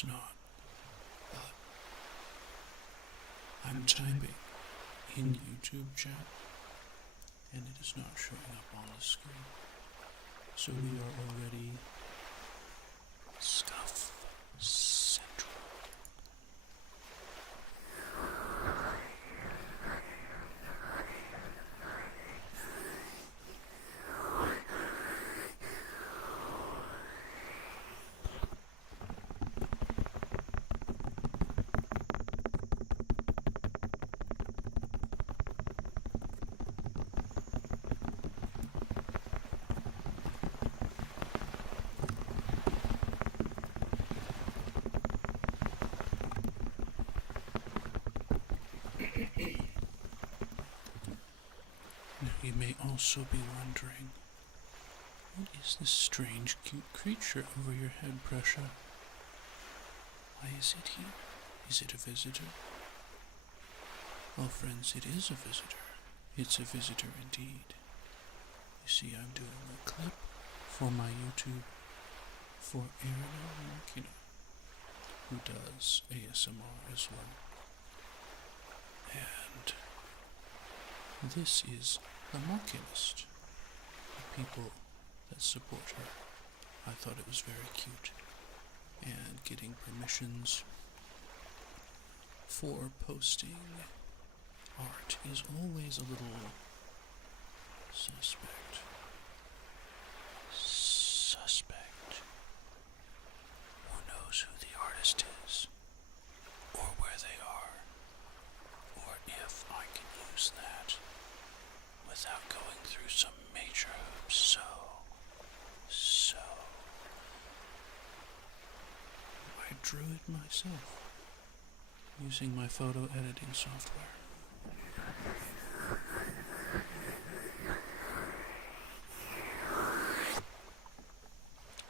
it's not. But I'm typing in YouTube chat, and it is not showing up on the screen. So we are already Scuff Central. Now you may also be wondering, what is this strange, cute creature over your head, Prussia? Why is it here? Is it a visitor? Well, friends, it is a visitor. It's a visitor indeed. You see, I'm doing a clip for my YouTube for Erina Markina, who does ASMR as well. And this is the Markinist, the people that support her. I thought it was very cute. And getting permissions for posting art is always a little suspect. Who knows who the artist is, or where they are, or if I can use that without going through some major hoops. So I drew it myself using my photo editing software.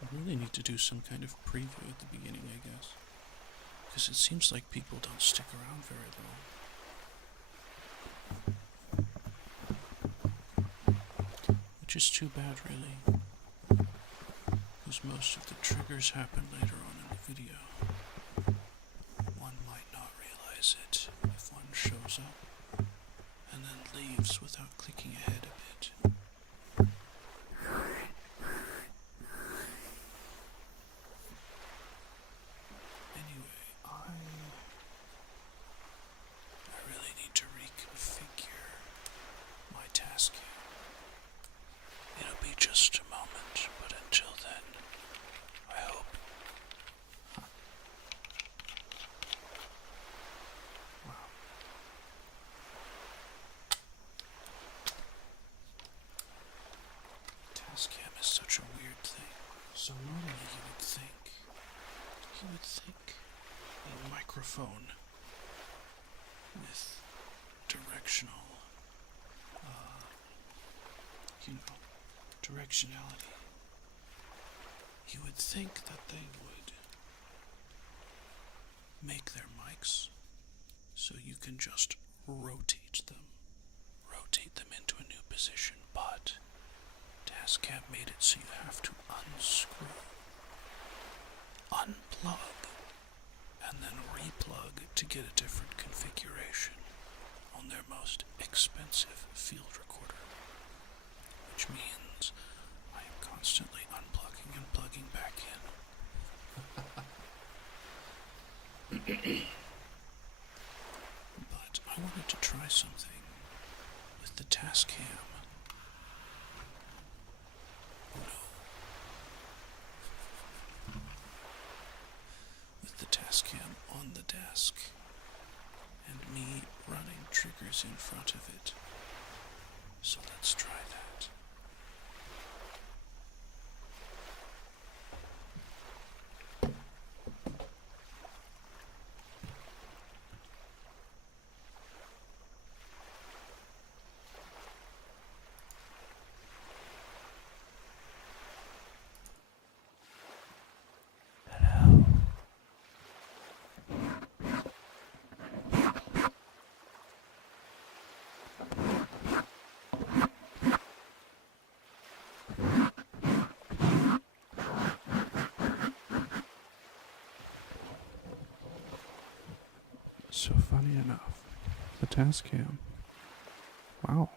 I really need to do some kind of preview at the beginning, I guess, because it seems like people don't stick around very long. Which is too bad, really, because most of the triggers happen later on in the video. One might not realize it if one shows up and then leaves without clicking ahead a bit. Anyway, I really need to reconfigure my task here. It'll be just a moment, but until then, I hope. Wow. Tascam is such a weird thing. So normally you would think a microphone with directional, directionality. You would think that they would make their mics so you can just rotate them into a new position, but Tascam made it so you have to unscrew, unplug, and then replug to get a different configuration on their most expensive field recorder, which means I am constantly unplugging and plugging back in. But I wanted to try something with the Tascam. With the Tascam on the desk and me running triggers in front of it. So let's try that. Hello. So funny enough, the Tascam. Wow,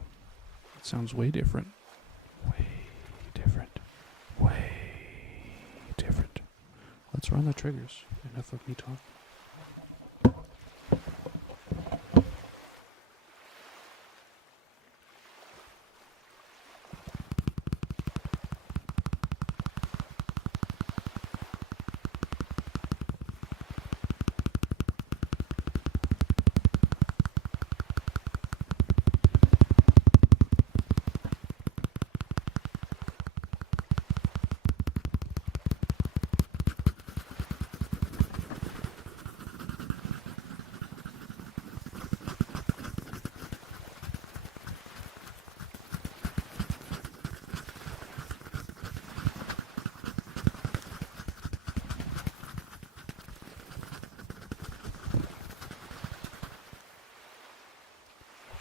it sounds way different. Way different. Way different. Let's run the triggers. Enough of me talking.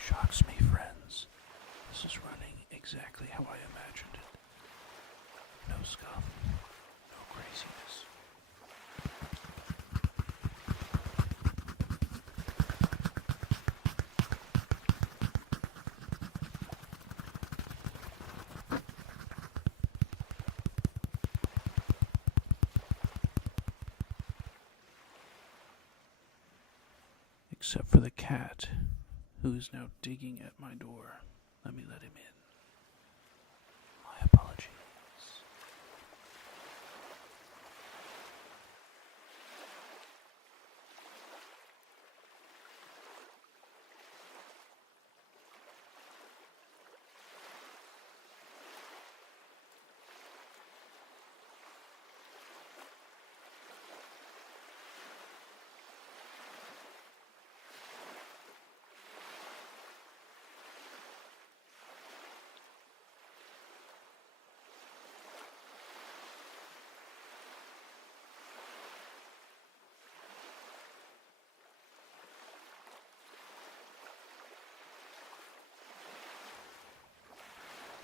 Shocks me, friends. This is running exactly how I imagined it. No scum, no craziness. Except for the cat, who is now digging at my door. Let me let him in. My apologies.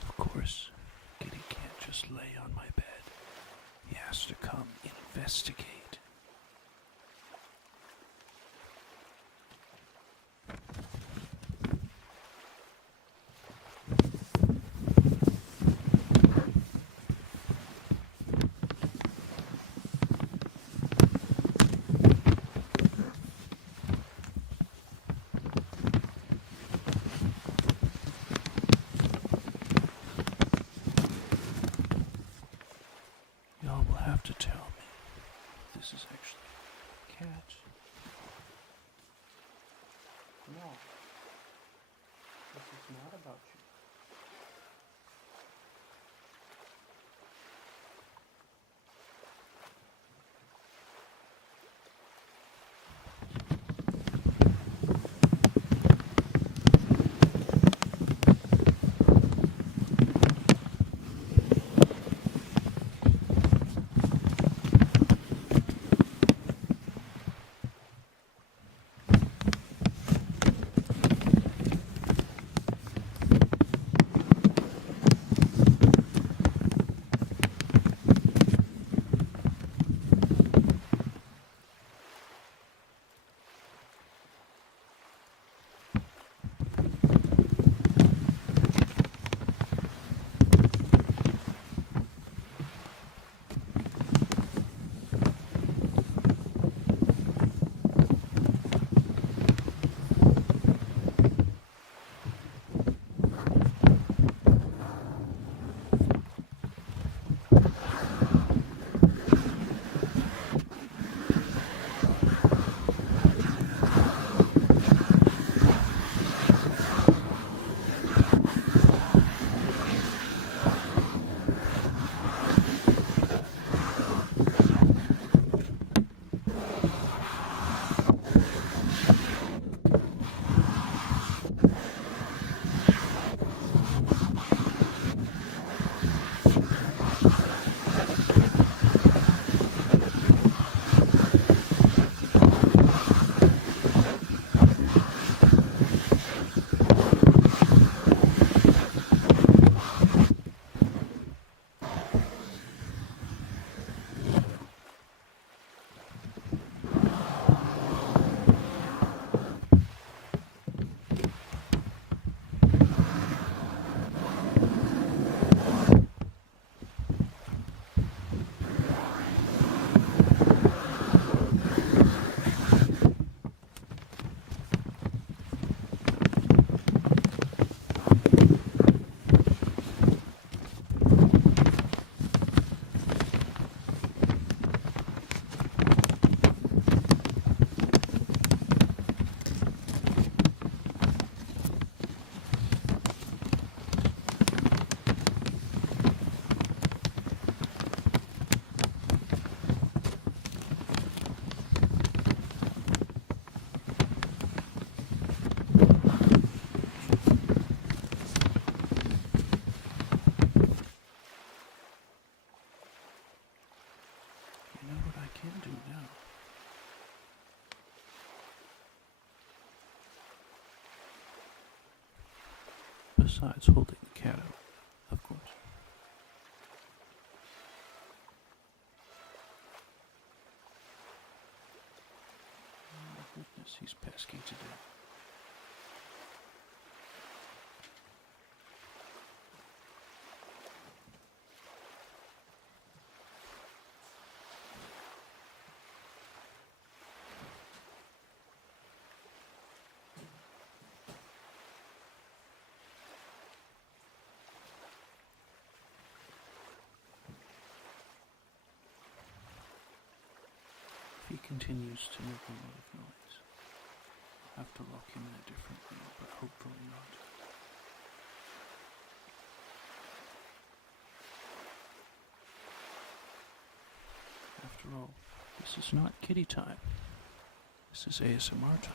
Of course, Kitty can't just lay on my bed. He has to come investigate. Y'all will have to tell me if this is actually a cat. No, this is not about you. know what I can do now. Besides holding the cat out, of course. Oh my goodness, he's pesky today. If he continues to make a lot of noise, I'll have to lock him in a different room, but hopefully not. After all, this is not kitty time. This is ASMR time.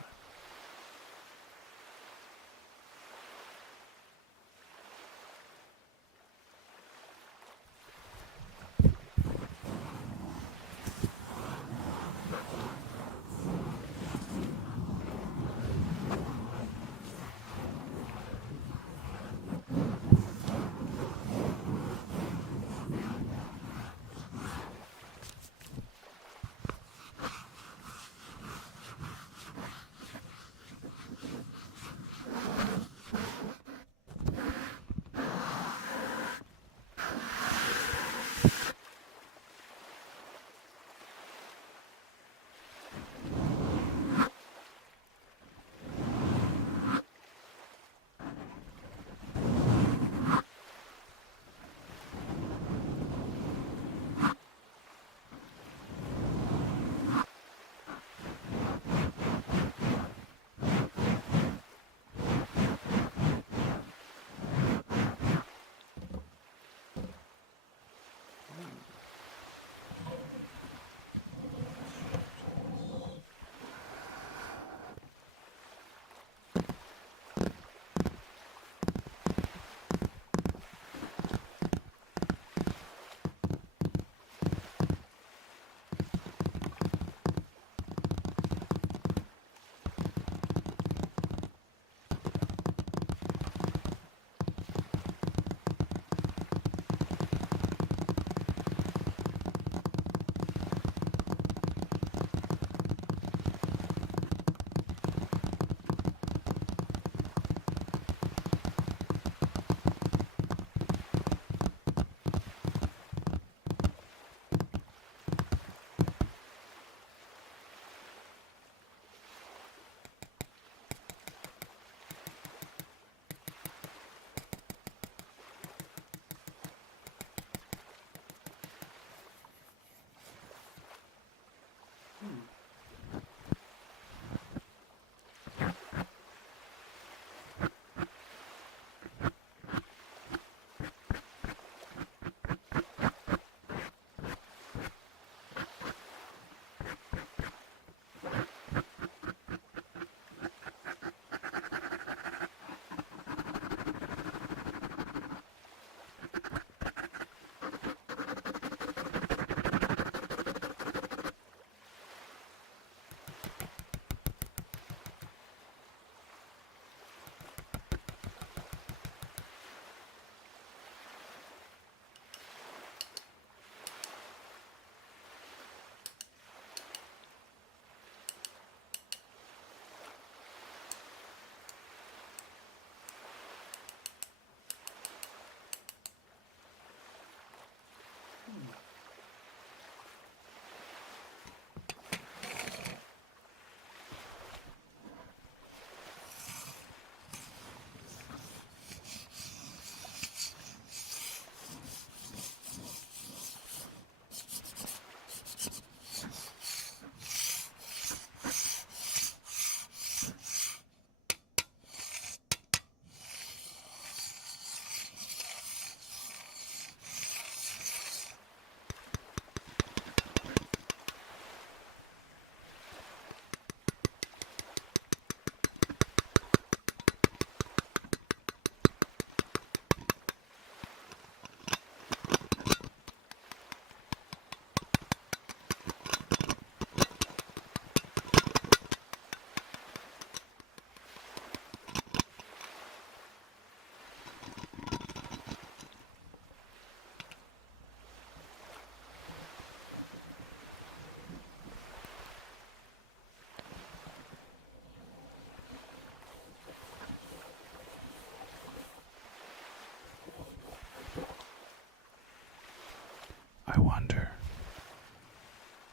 I wonder.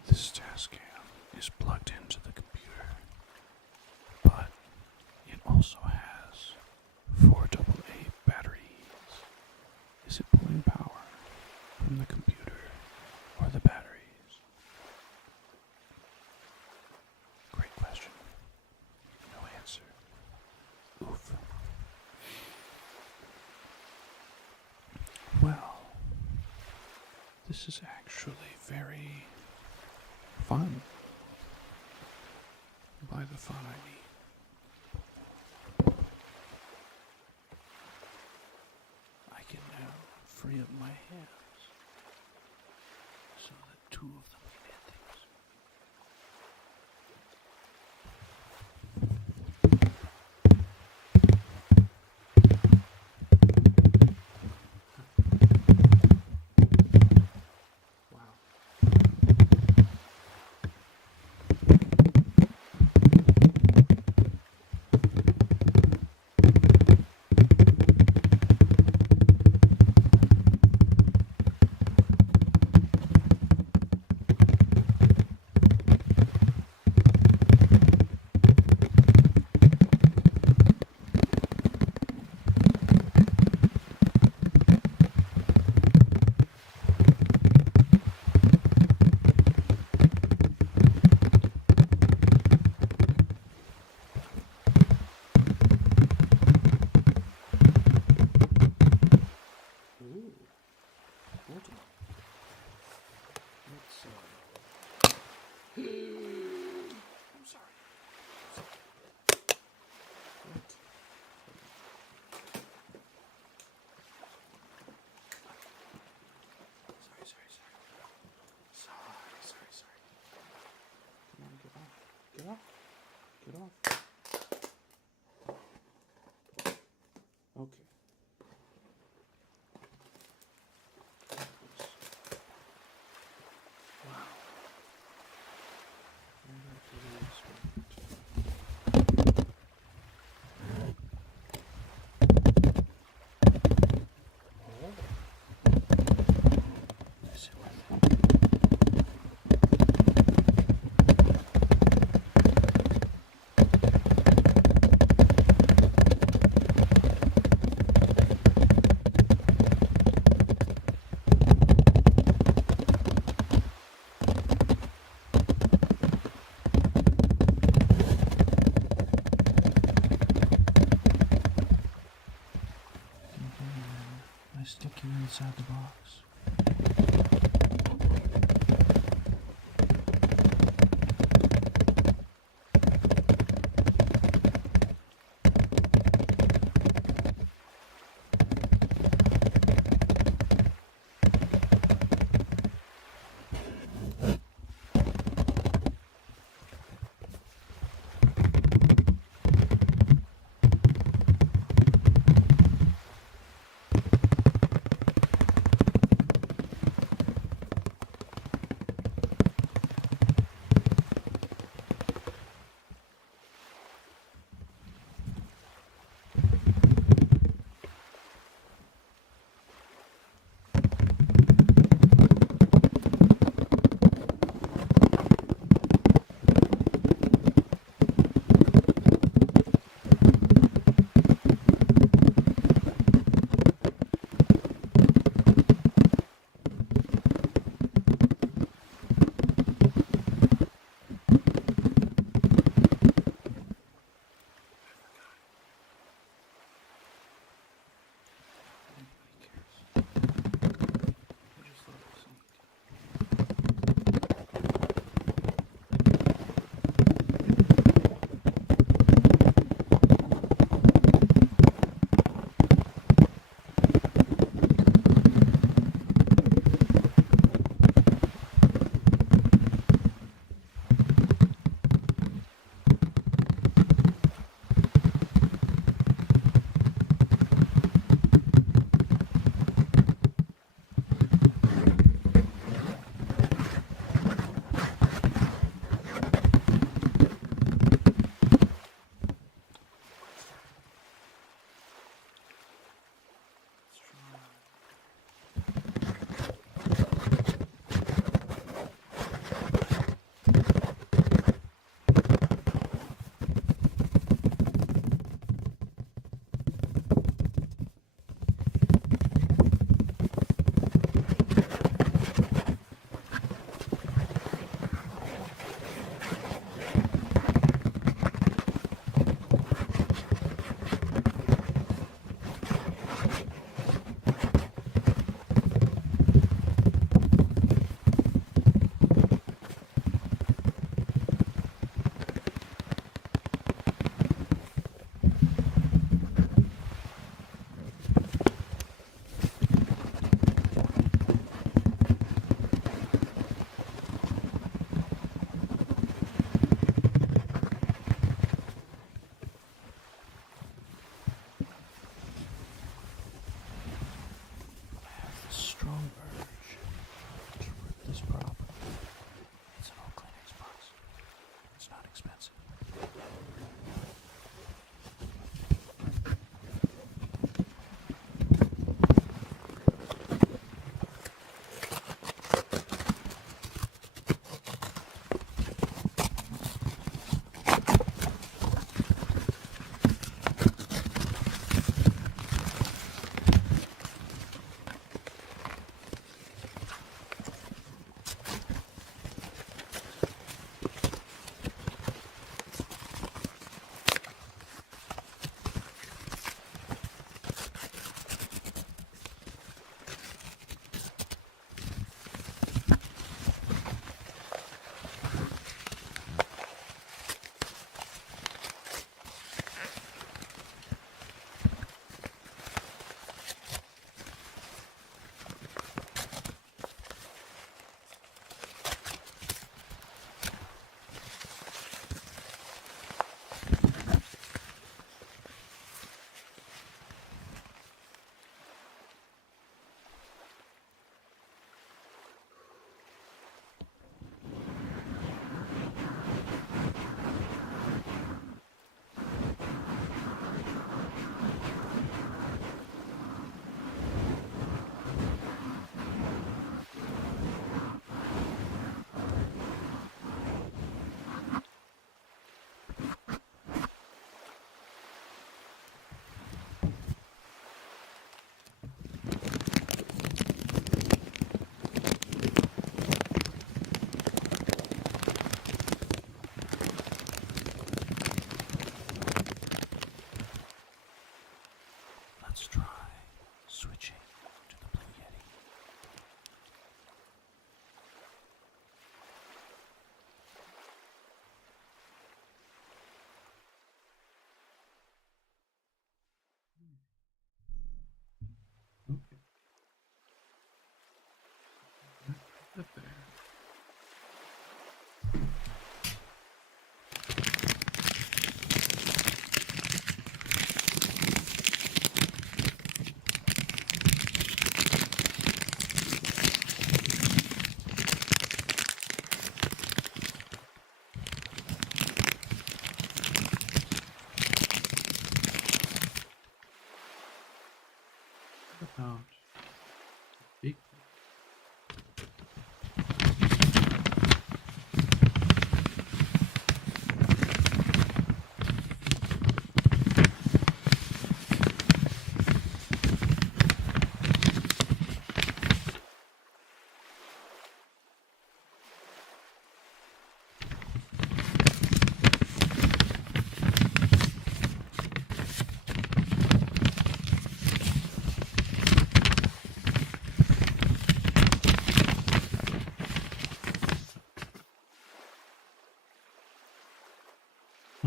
This Tascam is plugged into the computer, but it also has 4 AA batteries. Is it pulling power from the computer or the batteries? Great question. No answer. Oof. Well, this is actually very fun. By the fun, I mean I can now free up my hands so that 2 of them can hit things. Wow. Ooh, hold on. Let's I'm sorry. What? Sorry. Come on, get off. Get off. Get off. Okay. Wow. I'm going to do this one. Is it worth it?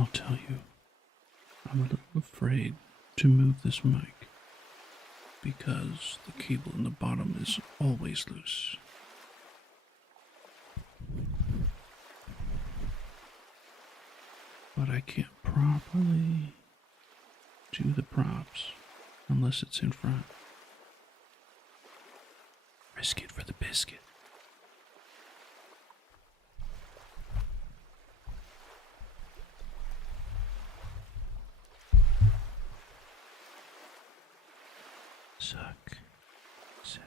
I'll tell you, I'm a little afraid to move this mic because the cable in the bottom is always loose. But I can't properly do the props unless it's in front. Risk it for the biscuit. Suck. Says.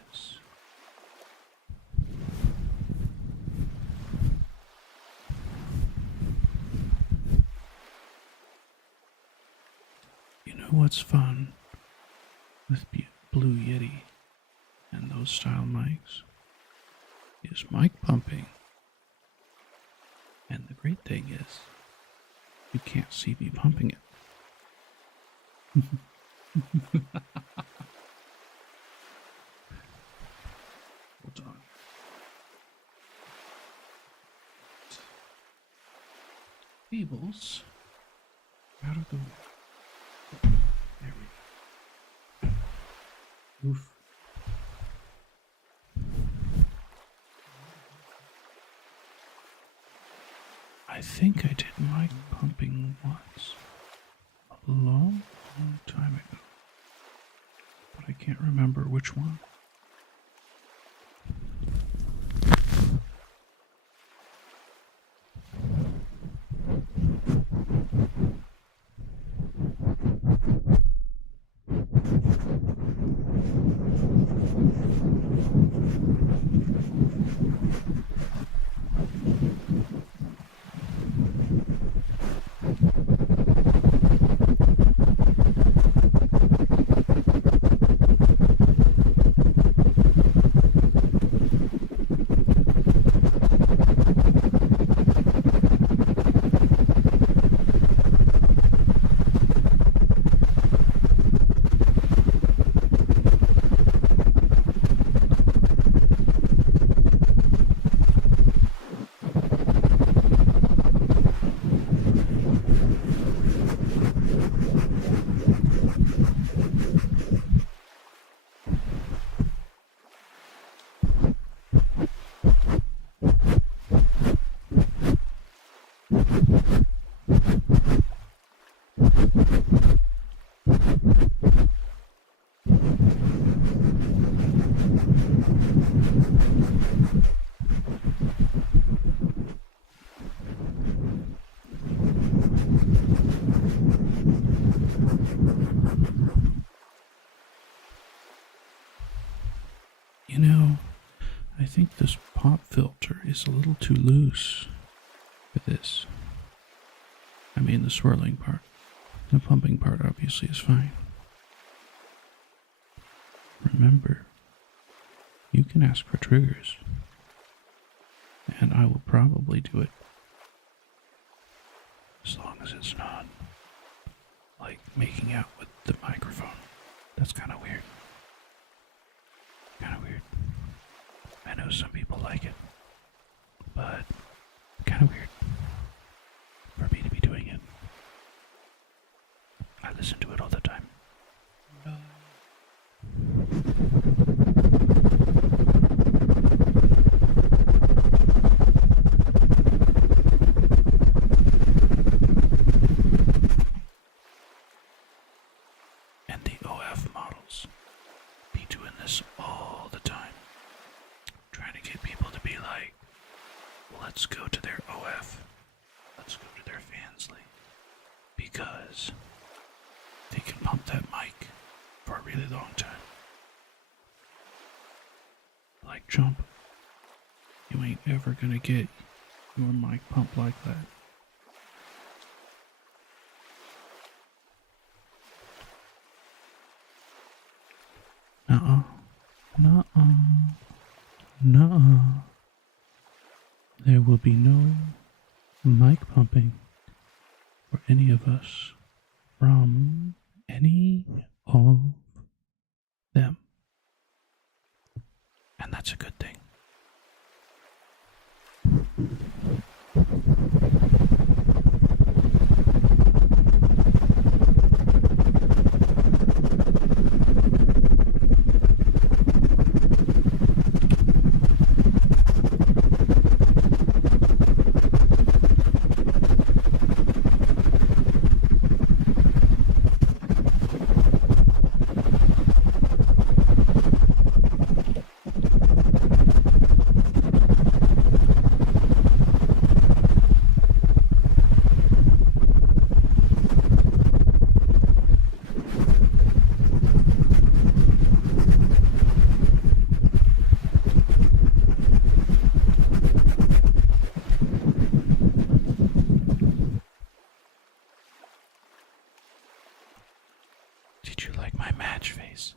You know what's fun with Blue Yeti and those style mics is mic pumping. And the great thing is, you can't see me pumping it. Hold on. Cables out of the way. There we go. Oof. I think I did mic pumping once. A long time ago. But I can't remember which one. You know, I think this pop filter is a little too loose for this. I mean, the swirling part. The pumping part obviously is fine. Remember, you can ask for triggers, and I will probably do it. As long as it's not like making out with the microphone. That's kind of weird. Kind of weird. I know some people like it, but kind of weird for me to be doing it. I listen to it all the time. And the OF models be doing this all the time. Trying to get people to be like, let's go to their OF. Let's go to their Fansly. Because they can pump that mic for a really long time. Like Jump. You ain't ever gonna get your mic pumped like that. Nuh-uh. Nuh-uh. Nuh-uh. There will be no mic pumping for any of us from any of them. And that's a good thing. my match face.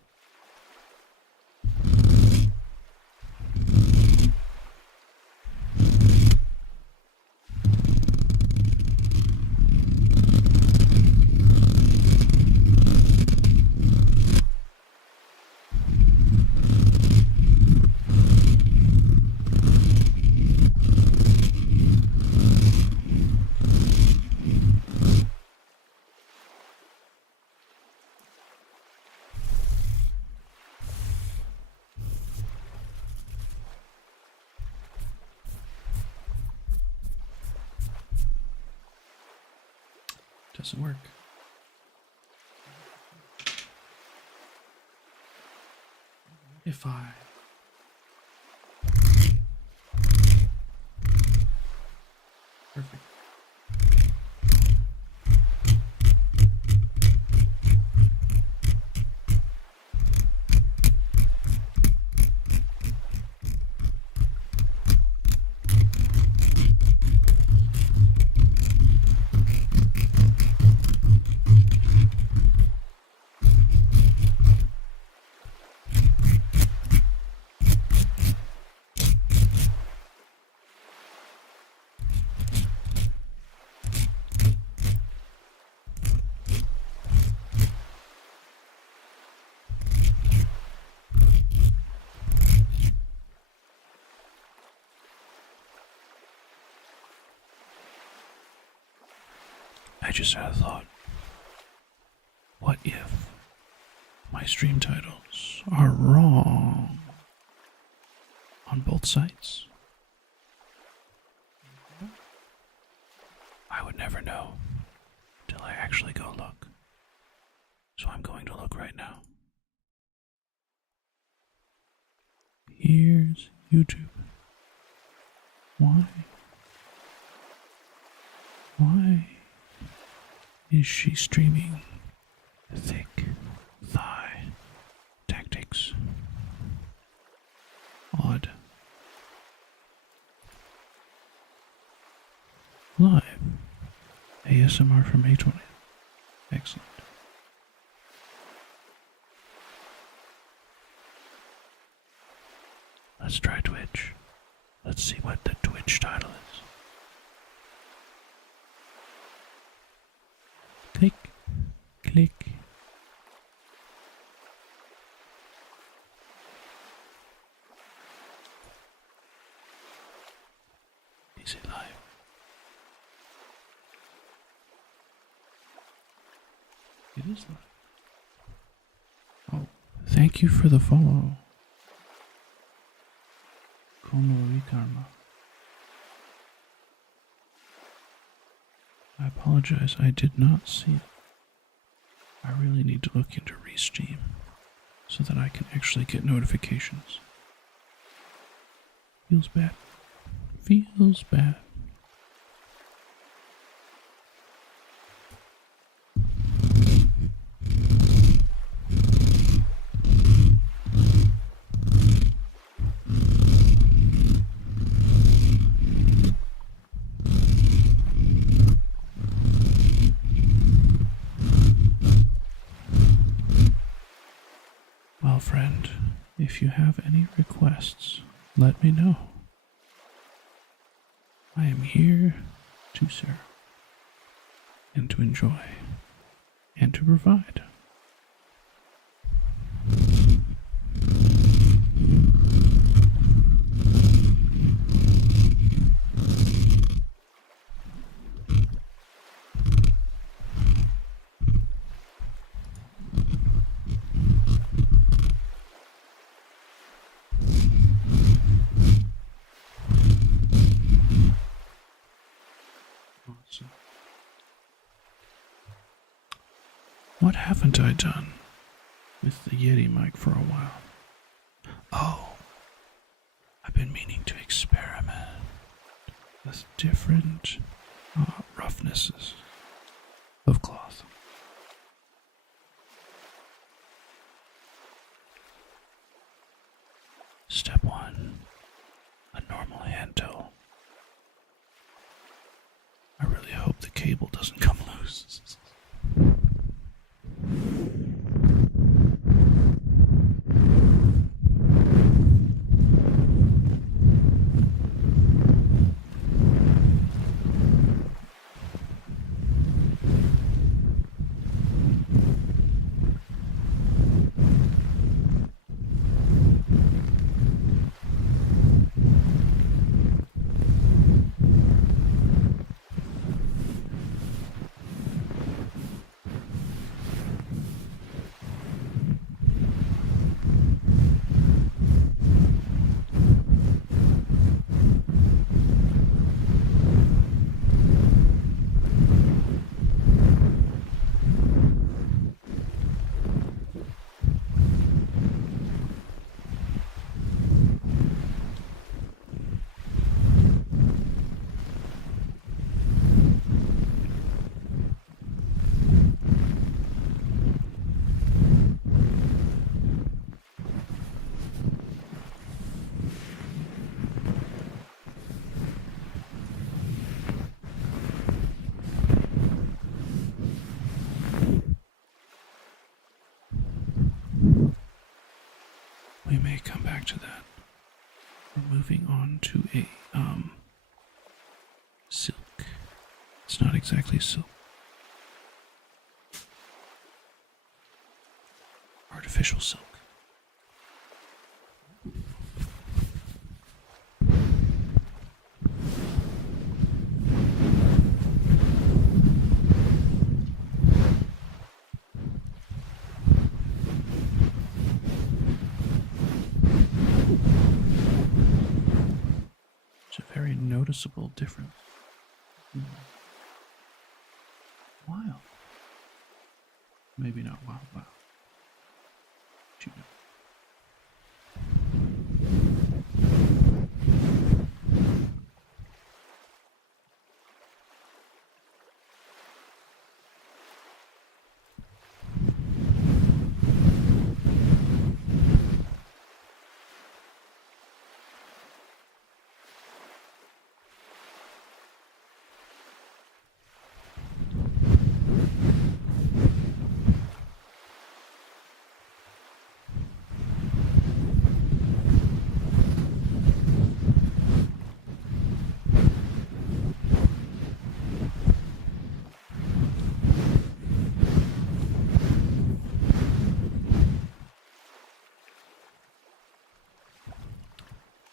Doesn't work. If I... Perfect. I just had a thought. What if my stream titles are wrong on both sites? I would never know till I actually go look. So I'm going to look right now. Here's YouTube. Why? Why is she streaming thick thigh tactics? Odd. Live. ASMR from A20. Excellent. Let's try Twitch. Let's see what the Twitch title is. Click, click. Is it live? It is live. Oh, thank you for the follow. Como vi, Karma. I apologize, I did not see it. I really need to look into Restream so that I can actually get notifications. Feels bad. Feels bad. Well, friend, if you have any requests, let me know. I am here to serve, and to enjoy, and to provide. Awesome. What haven't I done with the Yeti mic for a while? Oh, I've been meaning to experiment with different roughnesses of cloth. Step 1, a normal hand tool. I really hope the cable doesn't come loose. We may come back to that. We're moving on to a, silk. It's not exactly silk. Artificial silk. It's a very noticeable difference. Wild. Maybe not wild, wild. But you know.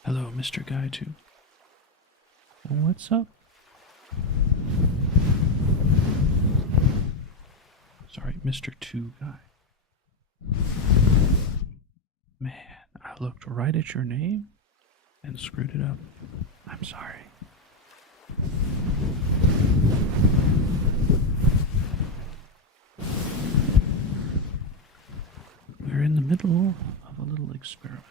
Hello, Mr. Guy 2. What's up? Sorry, Mr. 2 Guy. Man, I looked right at your name and screwed it up. I'm sorry. We're in the middle of a little experiment.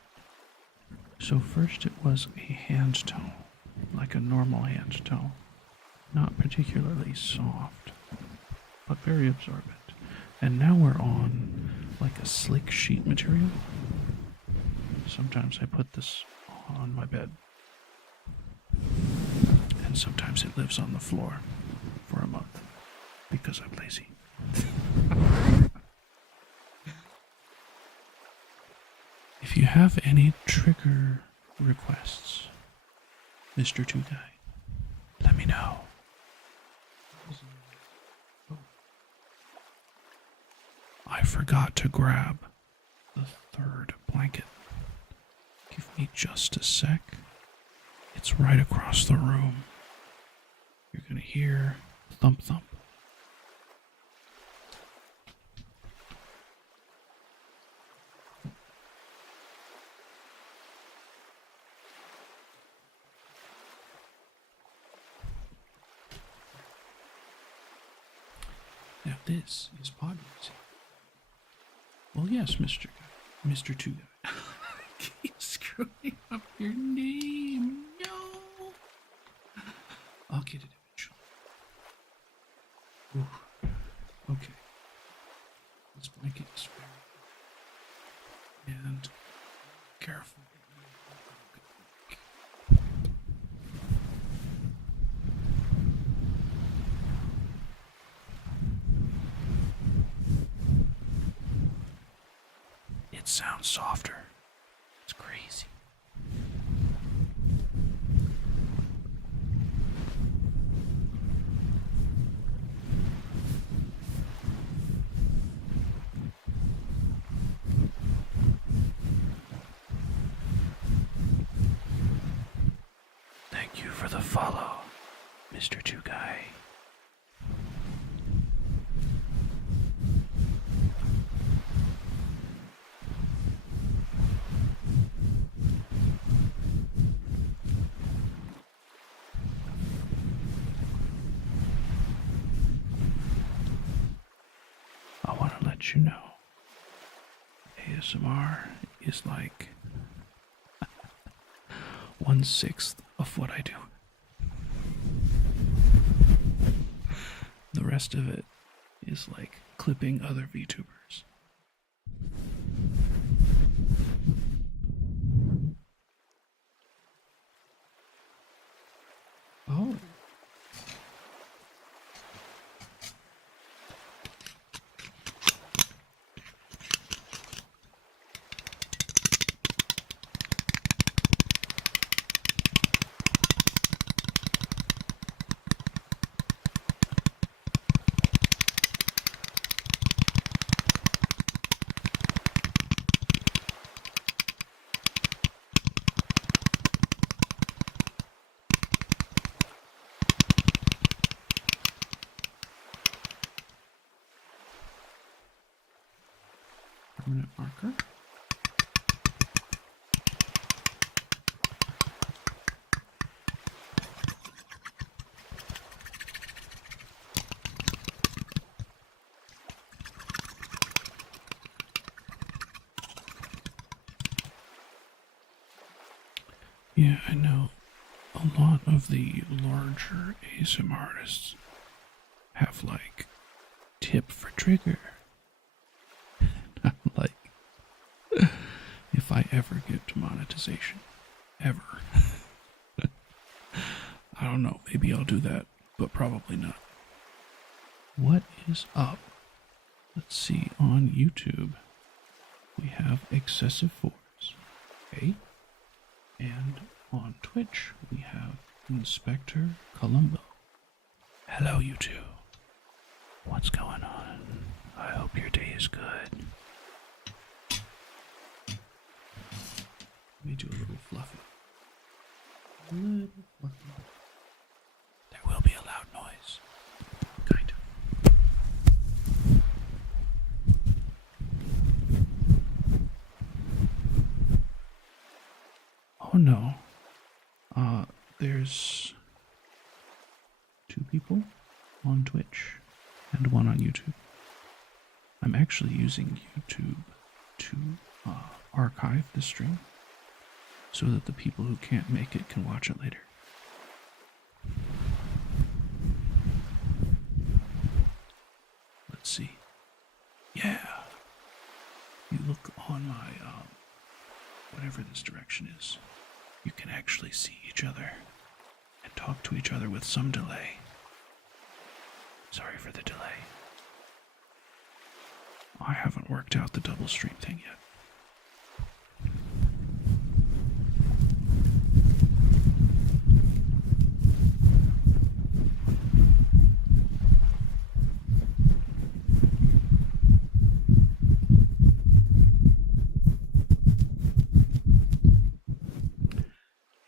So first it was a hand tone, like a normal hand tone, not particularly soft, but very absorbent. And now we're on like a slick sheet material. Sometimes I put this on my bed, and sometimes it lives on the floor for a month because I'm lazy. If you have any trigger requests, Mr. 2 Guy, let me know. I forgot to grab the third blanket. Give me just a sec. It's right across the room. You're gonna hear thump thump. Now this is pod racing. Well, yes, Mr. 2 Guy. Keep screwing up your name. No. I'll get it eventually. Ooh. Okay. This blanket is very and careful. It sounds softer. It's crazy. Thank you for the follow, Mr. 2 Guy. I want to let you know, ASMR is like 1/6 of what I do. The rest of it is like clipping other VTubers. Oh. permanent marker. Yeah, I know a lot of the larger ASMR artists have like tip for trigger. I'm like, if I ever get to monetization, ever, I don't know, maybe I'll do that, but probably not. What is up? Let's see, on YouTube, we have Excessive Force, okay? And on Twitch, we have Inspector Columbo. Hello, you two. What's going on? I hope your day is good. Let me do a little fluffy. A little fluffy. There will be a loud noise. Kind of. Oh no. There's 2 people on Twitch and 1 on YouTube. I'm actually using YouTube to archive the stream so that the people who can't make it can watch it later. Let's see. Yeah. You look on my, whatever this direction is, you can actually see each other and talk to each other with some delay. Sorry for the delay. I haven't worked out the double stream thing yet.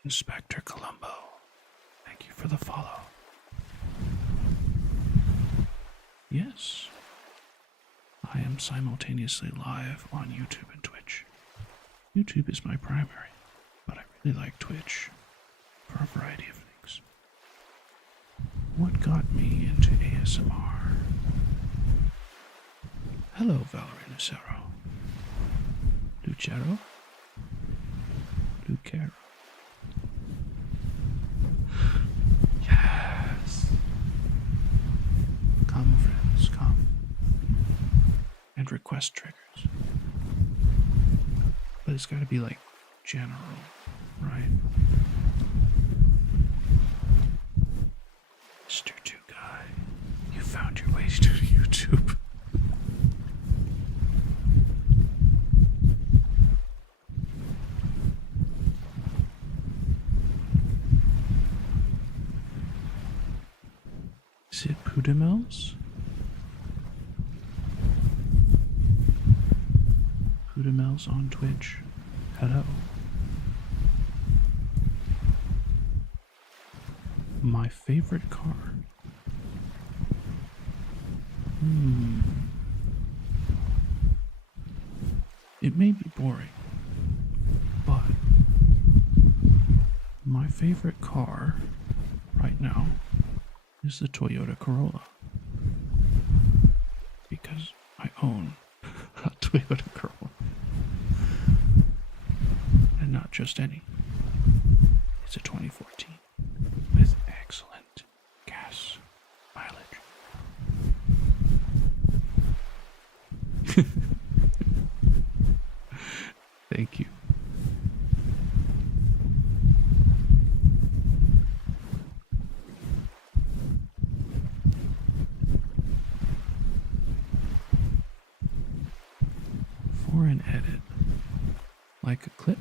Inspector Columbo, thank you for the follow. Yes, I am simultaneously live on YouTube and Twitch. YouTube is my primary, but I really like Twitch for a variety of things. What got me into ASMR? Hello, Valerie Lucero. Lucero? Lucero. Yes. Come, friends, come. And request triggers. But it's gotta be like general, right? Mr. 2 Guy, you found your way to YouTube. Is it Pudamels? Pudamels on Twitch. Hello. My favorite car. It may be boring, but my favorite car right now is the Toyota Corolla. Because I own a Toyota Corolla. And not just any. It's a 2014 with excellent gas mileage. Thank you. For an edit, like a clip,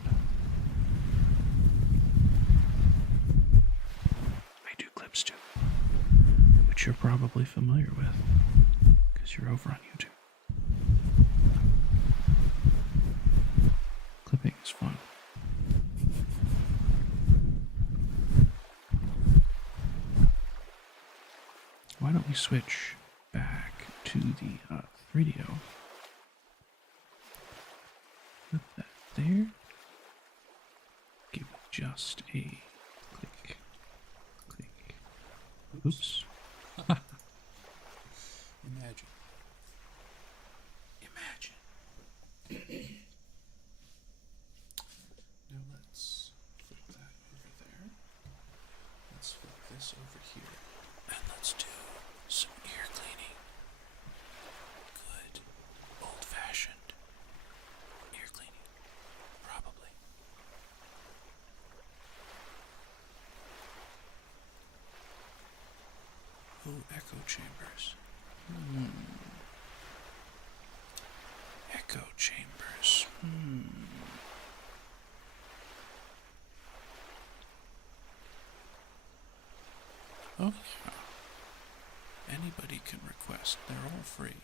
I do clips too, which you're probably familiar with, because you're over on YouTube. Clipping is fun. Why don't we switch back to the 3DO? there. Give it just a click, click. Oops. Imagine. Now let's flip that over there. Let's flip this over here. And let's do some ear cleaning. Good. Old-fashioned ear cleaning. Probably. Oh, echo chambers. Echo chambers. Oh, yeah. Anybody can request. They're all free.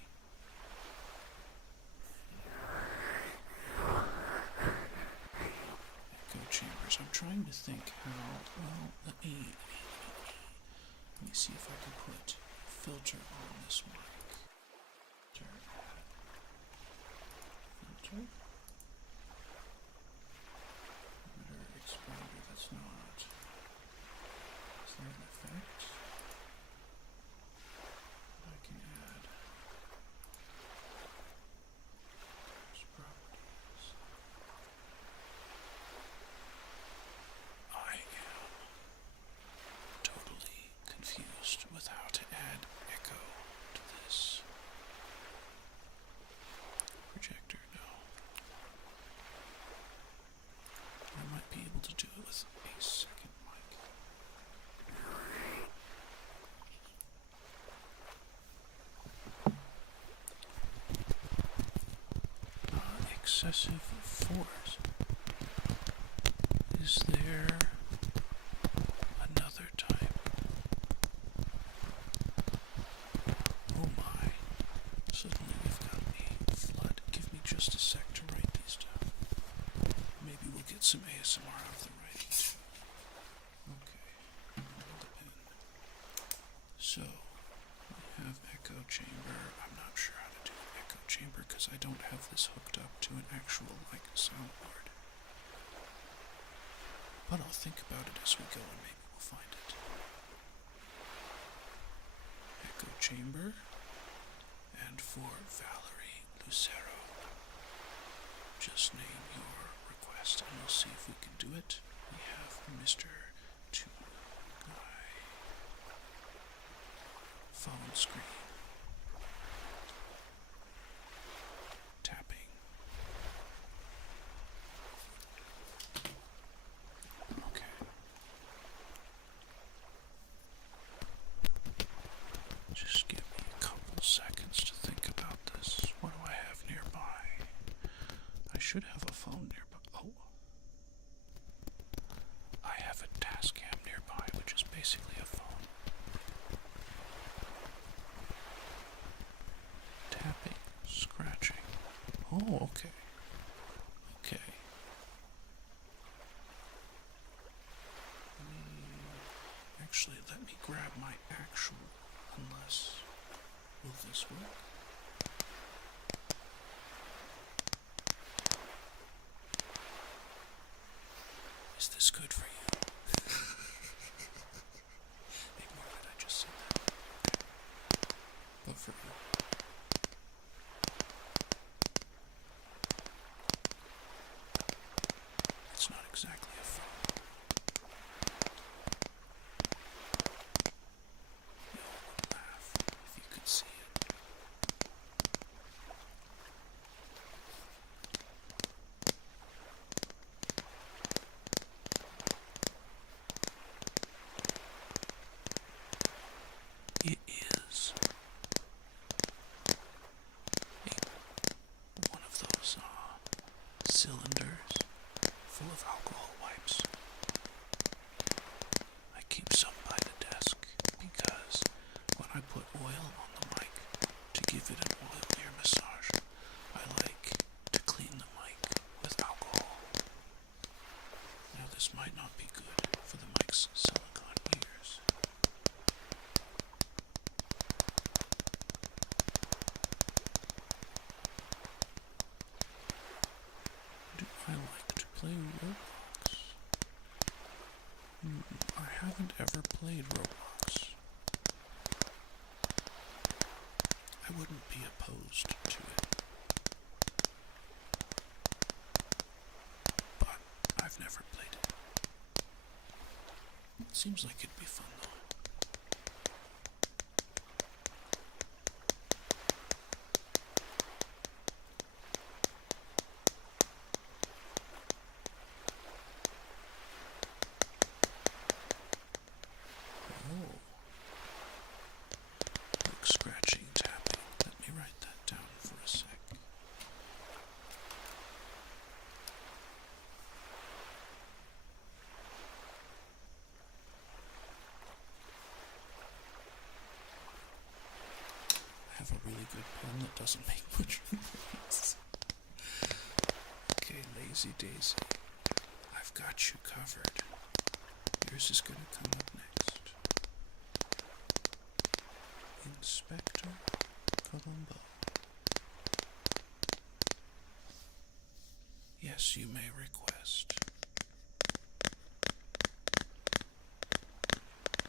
Echo chambers. I'm trying to think how. Well, let me see if I can put a filter on this mic. Filter. Emitter, expander. That's not. Is there an effect? I can add. There's properties. I am totally confused with how to add echo to this projector. No. I might be able to do it with a second mic. Excessive force. Is there another type? Oh my. Suddenly we've got a flood. Give me just a sec to write these down. Maybe we'll get some ASMR out of the writing too. Okay. Hold the pen. So, we have echo chamber. I'm not sure how to do an echo chamber because I don't have this hooked up to an actual like soundboard. But I'll think about it as we go and maybe we'll find it. Echo chamber. And for Valerie Lucero, just name your request and we'll see if we can do it. We have Mr. Two Guy. Phone screen. Tapping. Okay. Just give me a couple seconds to think about this. What do I have nearby? I should have a phone nearby. Oh. I have a Tascam nearby, which is basically a phone. Tapping, scratching. Oh, okay. Okay. Actually, let me grab my actual, unless, will this work? Is this good for you? Ignore that I just said that. Okay. But for you. It's not exactly a phone. You all would laugh if you could see it. played Roblox. I wouldn't be opposed to it, but I've never played it. It seems like it'd be fun though. Oh, like scratching, tapping. Let me write that down for a sec. I have a really good pen that doesn't make much noise. Okay, Lazy Daisy. I've got you covered. Yours is gonna come up next. Inspector Columbo. Yes, you may request.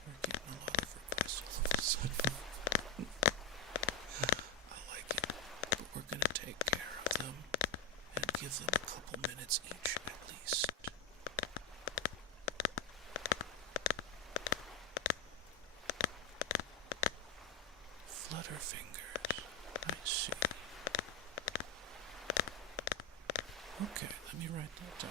We're getting a lot of requests all of a sudden. I like it, but we're gonna take care of them and give them a couple minutes each at least. Flutterfingers. I see. Okay, let me write that down.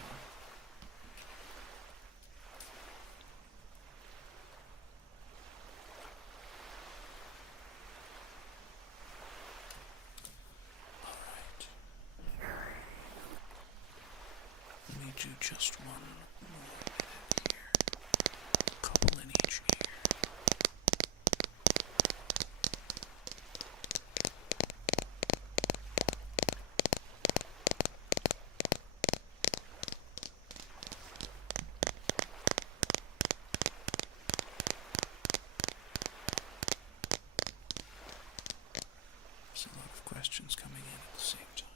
Alright. Let me do just one more minute here. A couple in each ear. There's a lot of questions coming in at the same time.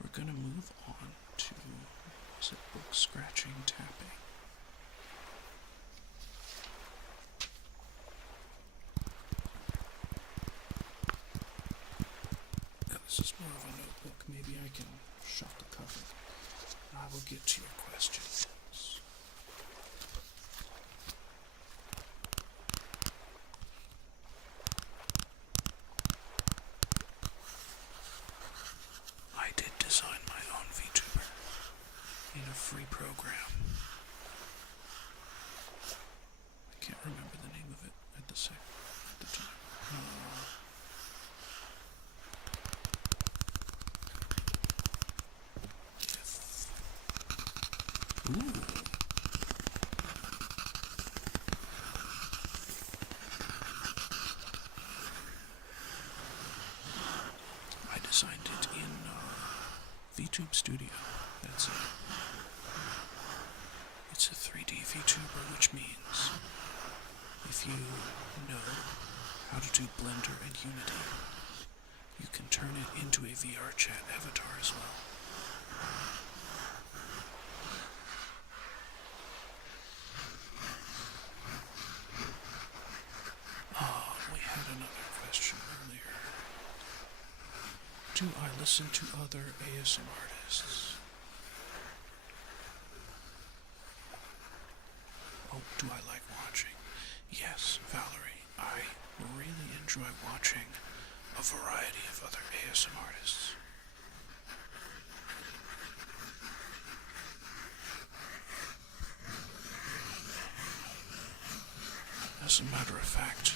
We're going to move on to, was it book scratching, tapping? Now this is more of a notebook. Maybe I can shut the cover. I will get to your questions. I did design my own VTuber in a free program. I can't remember the name of it at the time. Ooh. I designed it in VTube Studio. That's it. It's a 3D VTuber, which means if you know how to do Blender and Unity, you can turn it into a VR chat avatar as well. We had another question earlier. Do I listen to other ASM artists? Oh, do I like watching? Yes, Valerie, I really enjoy watching a variety of other ASM artists. As a matter of fact,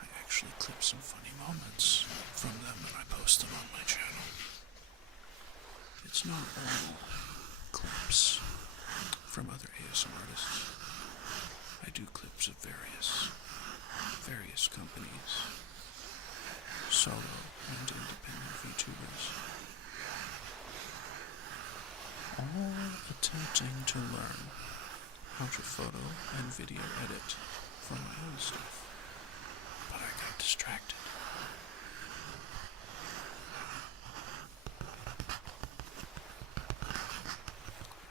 I actually clip some funny moments from them and I post them on my channel. It's not all clips from other ASM artists. I do clips of various companies, solo and independent VTubers, all attempting to learn how to photo and video edit for my own stuff. But I got distracted.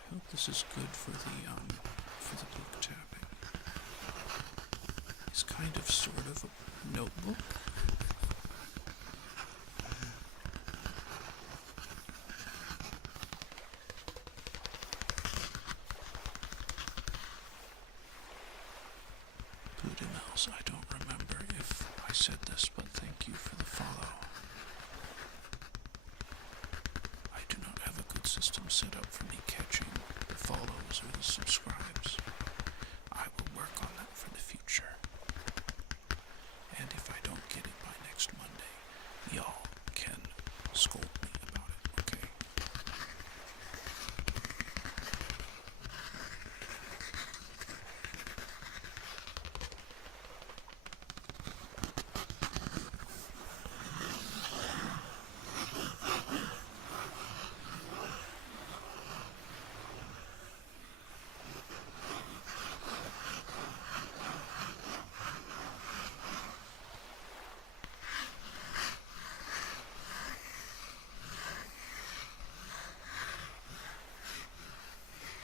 I hope this is good for the book tapping. is kind of sort of a notebook. Buddha Mouse, I don't remember if I said this, but thank you for the follow. I do not have a good system set up for me catching the follows or the subscribes. I will work on that for the future. And if I don't get it by next Monday, y'all can scold me about it, okay?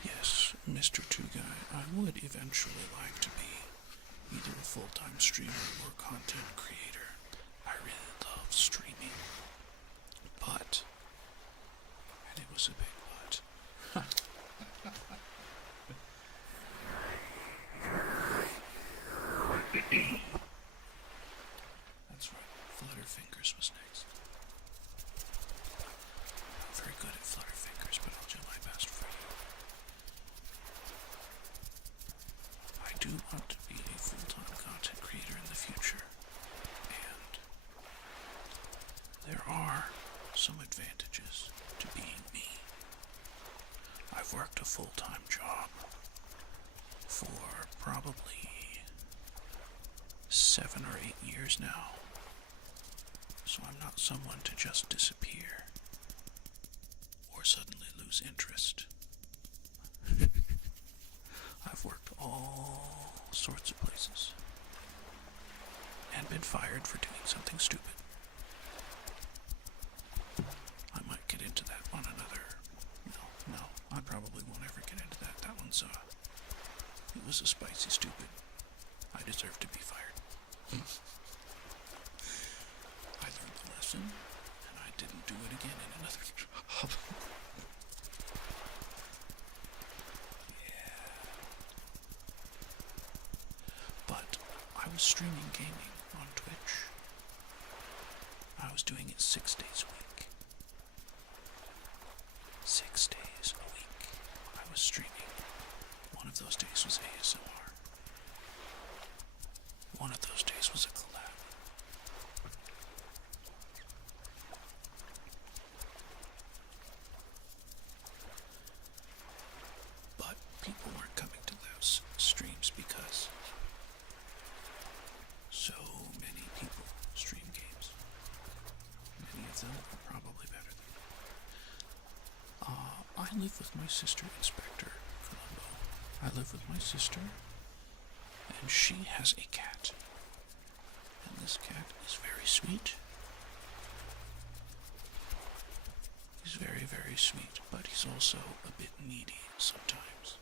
Yes, Mr. Two Guy, I would eventually like to be either a full-time streamer or content creator. I really love streaming. But, and it was a big but. That's right, Flutterfingers was next. I'm very good at Flutterfingers, but I'll do my best for you. I do want to be a full-time content creator in the future, and there are some advantages to being me. I've worked a full-time job for probably 7 or 8 years now, so I'm not someone to just disappear or suddenly lose interest. I've worked all sorts of places and been fired for doing something stupid. I might get into that on another... No, I probably won't ever get into that. That one's, it was a spicy stupid. I deserve to be fired. I learned the lesson, and I didn't do it again in another job. Yeah. But I was streaming gaming on Twitch. I was doing it 6 days a week. 6 days a week. I was streaming. One of those days was ASMR. One of those days was a collab. But people weren't coming to those streams because so many people stream games. Many of them are probably better than me. I live with my sister, Inspector Columbo. I live with my sister, and she has a cat. And this cat is very sweet. He's very, very sweet, but he's also a bit needy sometimes.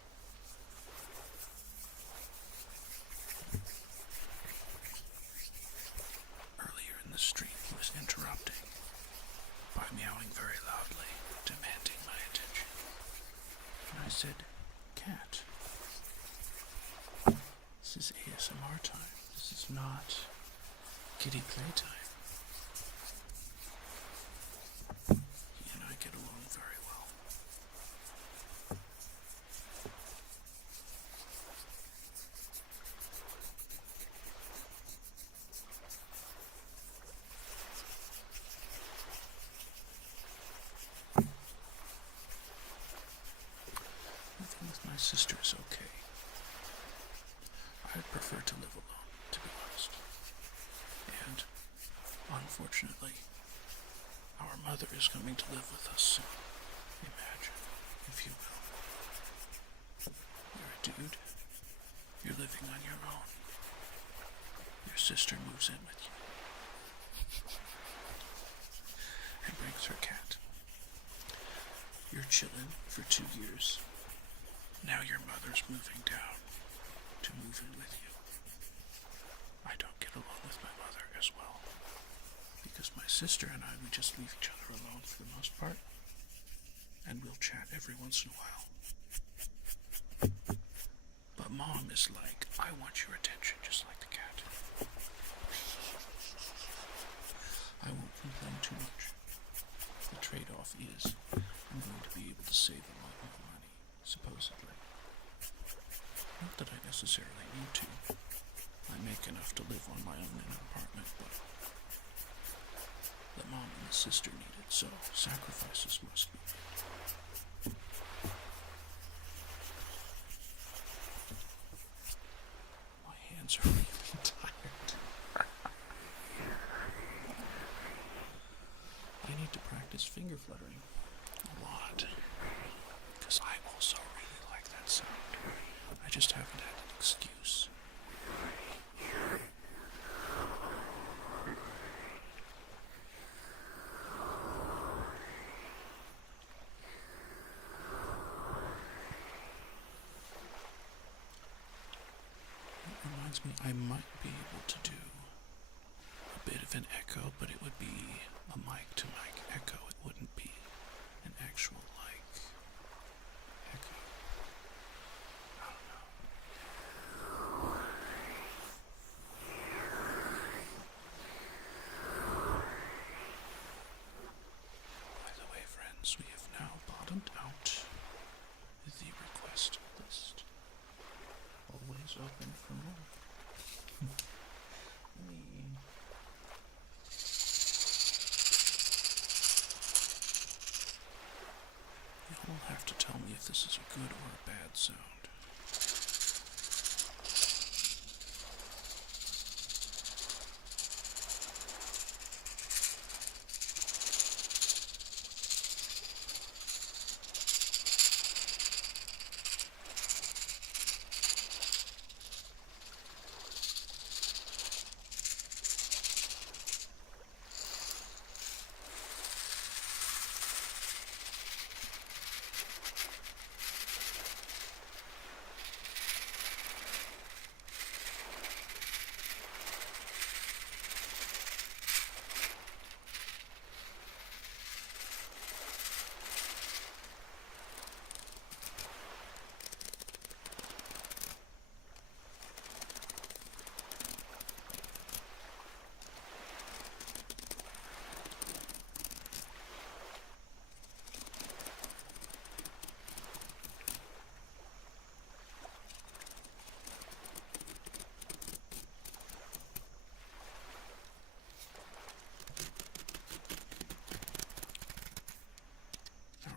Earlier in the stream, he was interrupting by meowing very loudly, demanding my attention. And I said, "Cat, this is ASMR time. This is not kitty playtime." He and I get along very well. Living with my sister is okay. I'd prefer to live alone, to be honest. And, unfortunately, our mother is coming to live with us soon. Imagine, if you will. You're a dude. You're living on your own. Your sister moves in with you. And brings her cat. You're chilling for 2 years. Now your mother's moving down to move in with you. I don't get along with my mother as well. Because my sister and I, we just leave each other alone for the most part. And we'll chat every once in a while. But Mom is like, I want your attention just like the cat. I won't complain too much. The trade-off is I'm going to be able to save a lot more money, supposedly. Not that I necessarily need to. I make enough to live on my own in an apartment, but the Mom and the sister need it, so sacrifices must be made. My hands are really tired. I need to practice finger fluttering a lot, because I also really like that sound. I just haven't had an excuse. It reminds me, I might be able to do a bit of an echo, but it would be a mic-to-mic echo. It wouldn't be an actual, echo. I don't know. By the way, friends, we have now bottomed out the request list. Always open for more. You'll have to tell me if this is a good or a bad sound.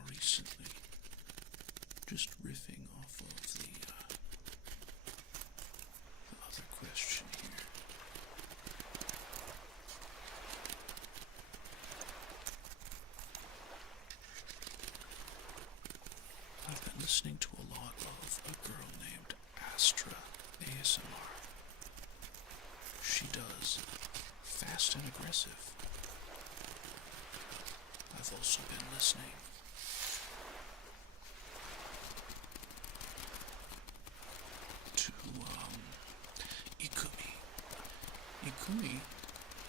Recently, just riffing off of the other question here. I've been listening to a lot of a girl named Astra ASMR. She does fast and aggressive. I've also been listening to Ikumi. Ikumi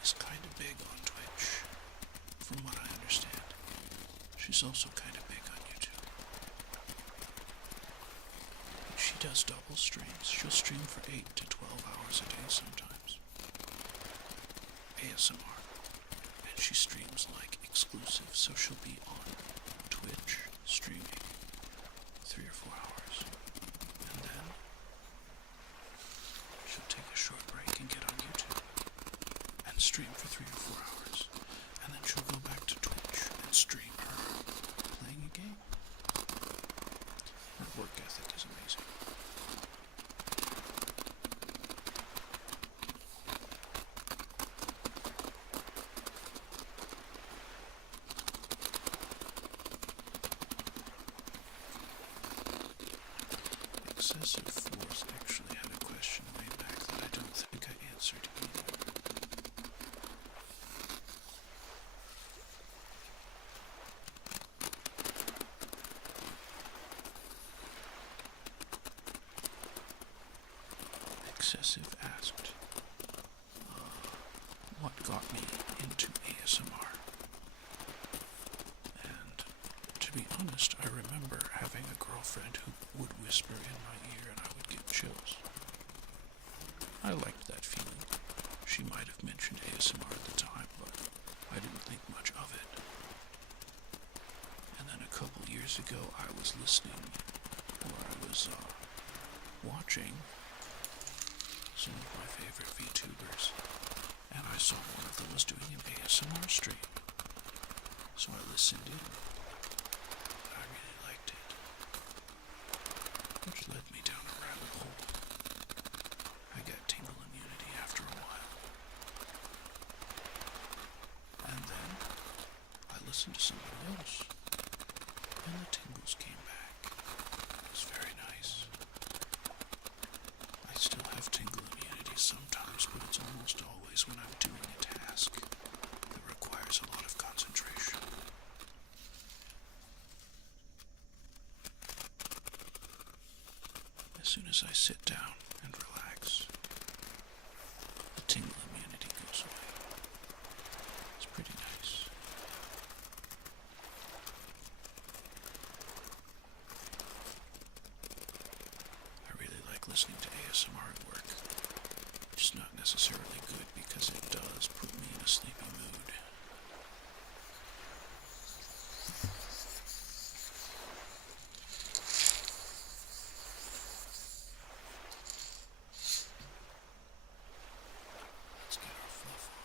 is kind of big on Twitch, from what I understand. She's also kind of big on YouTube. She does double streams. She'll stream for 8 to 12 hours a day sometimes. ASMR. And she streams like exclusive, so she'll be on Twitch streaming 3 or 4 hours. And then she'll take a short break and get on YouTube and stream for 3 or 4 hours. And then she'll go back to Twitch and stream her playing a game. Her work ethic is amazing. Excessive Force actually had a question way back that I don't think I answered either. Excessive asked, what got me into ASMR. And to be honest, I remember having a girlfriend who would whisper in my ear and I would get chills. I liked that feeling. She might have mentioned ASMR at the time, but I didn't think much of it. And then a couple years ago, I was listening, or I was watching some of my favorite VTubers, and I saw one of them was doing an ASMR stream. So I listened in. I really liked it, which led me down a rabbit hole. I got tingle immunity after a while. And then I listened to somebody else, and the tingles came back. It was very nice. I still have tingle immunity sometimes, but it's almost always when I'm doing a task that requires a lot of concentration. As soon as I sit down and relax, the tingle immunity goes away. It's pretty nice. I really like listening to ASMR at work. It's not necessarily good because it does put me in a sleepy mood. Let's get our fluff on.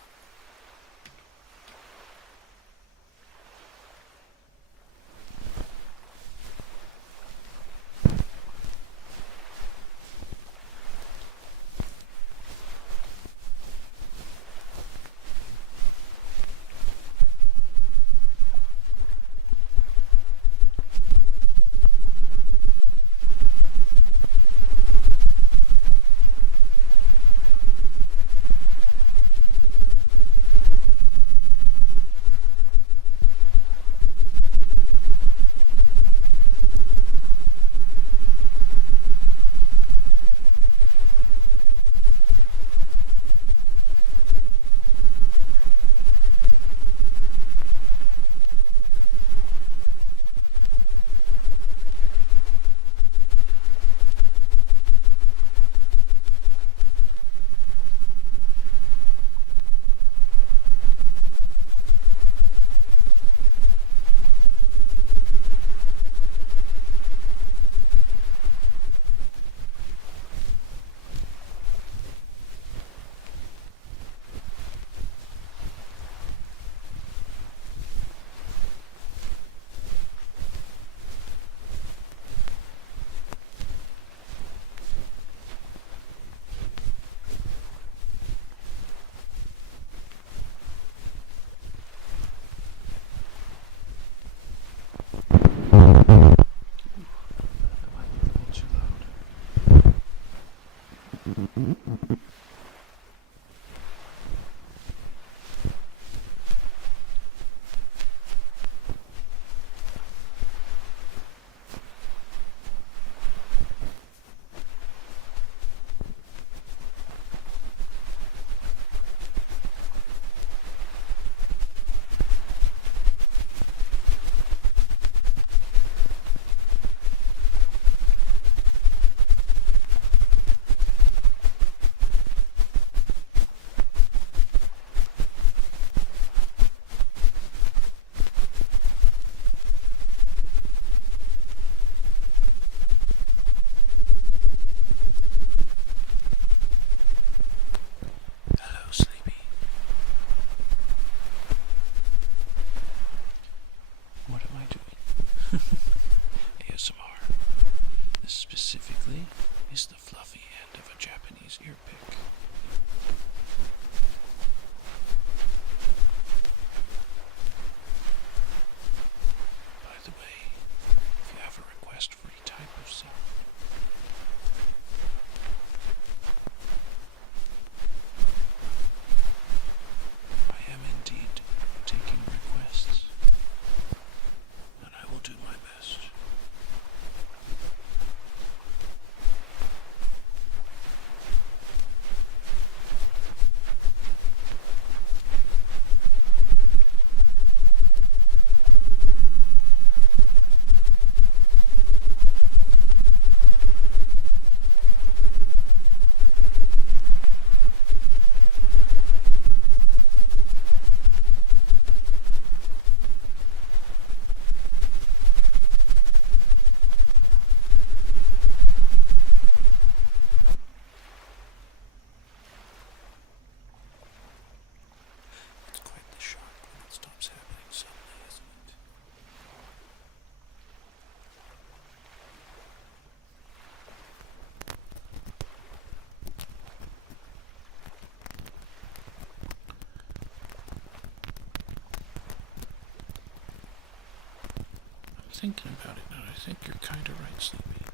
thinking about it now, I think you're kind of right, Sleepy.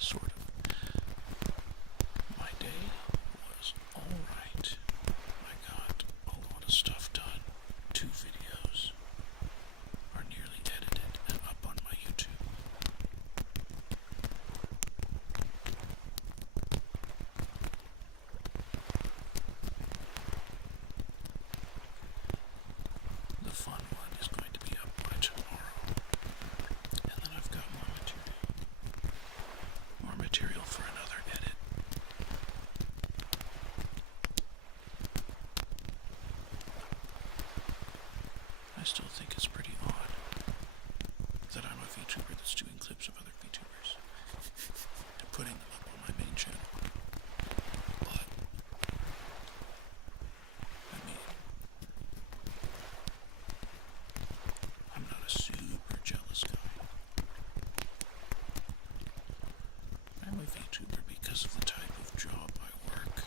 Sort of. My day was alright. I got a lot of stuff done. 2 videos are nearly edited and up on my YouTube. The fun one is going to be up by tomorrow. And then I've got more material. More material for another edit. I still think it's pretty odd that I'm a VTuber that's doing clips of other VTubers and putting them up on my main channel. But, I mean, I'm not a super jealous guy. I'm a VTuber because of the type of job I work.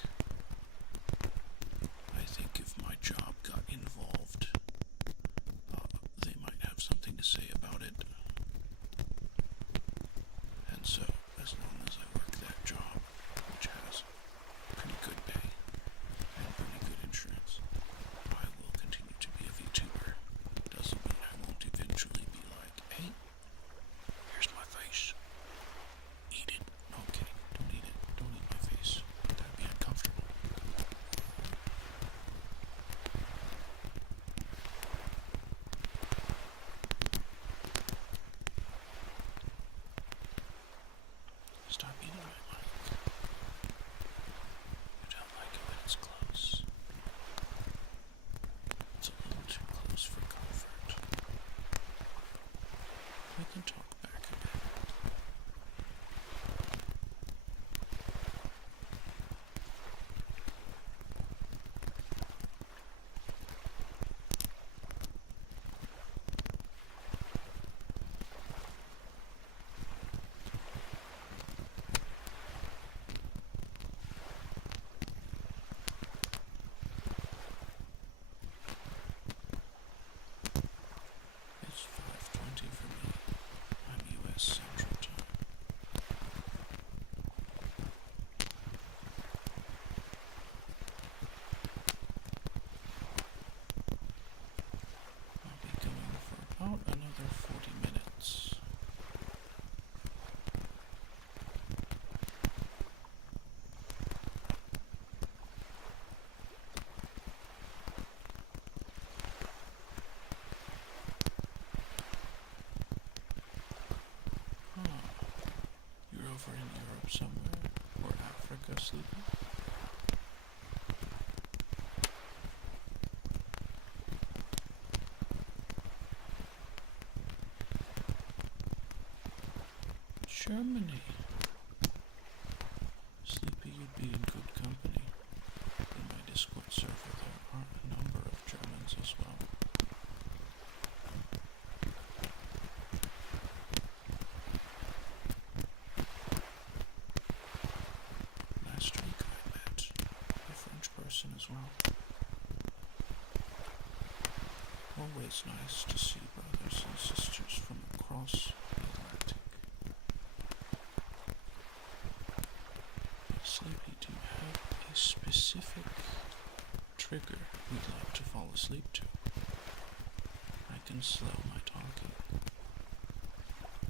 I think if my job got involved, they might have something to say about it. And so, as long as I work that job, which has pretty good pay and pretty good insurance, I will continue to be a VTuber. Doesn't mean I won't eventually be like, hey, here's my face. Eat it. No, I'm kidding. Don't eat it. Don't eat my face. That'd be uncomfortable. Stop eating my mic. You don't like it when it's close. It's a little too close for comfort. I can talk back a bit. It's 5:20 for me. I'm U.S. Central Time. I'll be going for about another 40 minutes. You're over in Europe somewhere, or Africa, Sleepy? Germany. Sleepy, you'd be in good company. In my Discord server, there are a number of Germans as well. Last week I met a French person as well. Always nice to see brothers and sisters from across the Atlantic. Sleepy, do you have a specific trigger you'd like to fall asleep to? I can slow my talking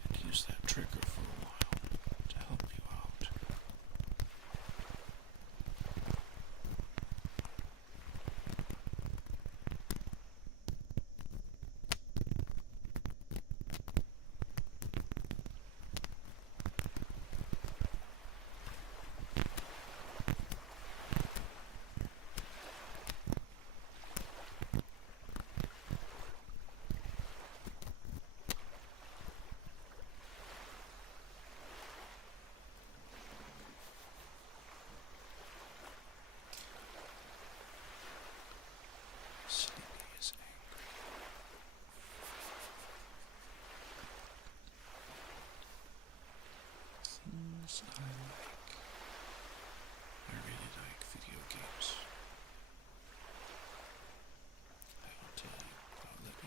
and use that trigger for a while to help you out.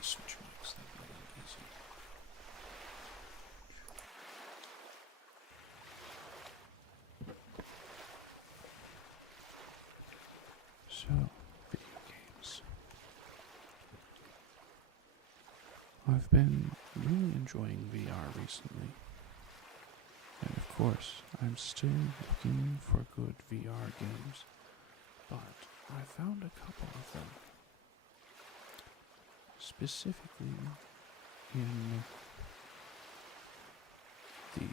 switch mics, that'd be a little easier. So, video games. I've been really enjoying VR recently. And of course, I'm still looking for good VR games, but I found a couple of them. Specifically in the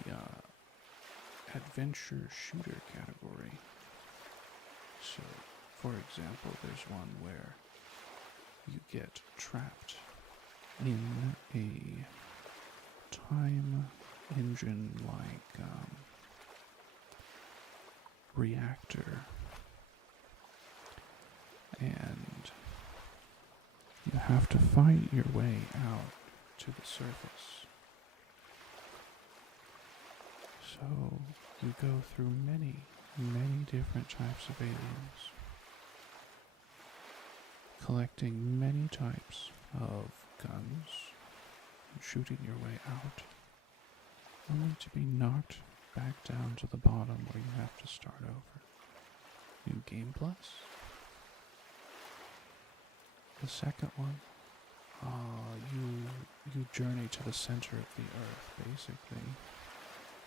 adventure shooter category. So, for example, there's one where you get trapped in a time engine like reactor, and you have to fight your way out to the surface. So you go through many different types of aliens, collecting many types of guns, and shooting your way out, only to be knocked back down to the bottom where you have to start over. New Game Plus. The second one, you journey to the center of the earth, basically.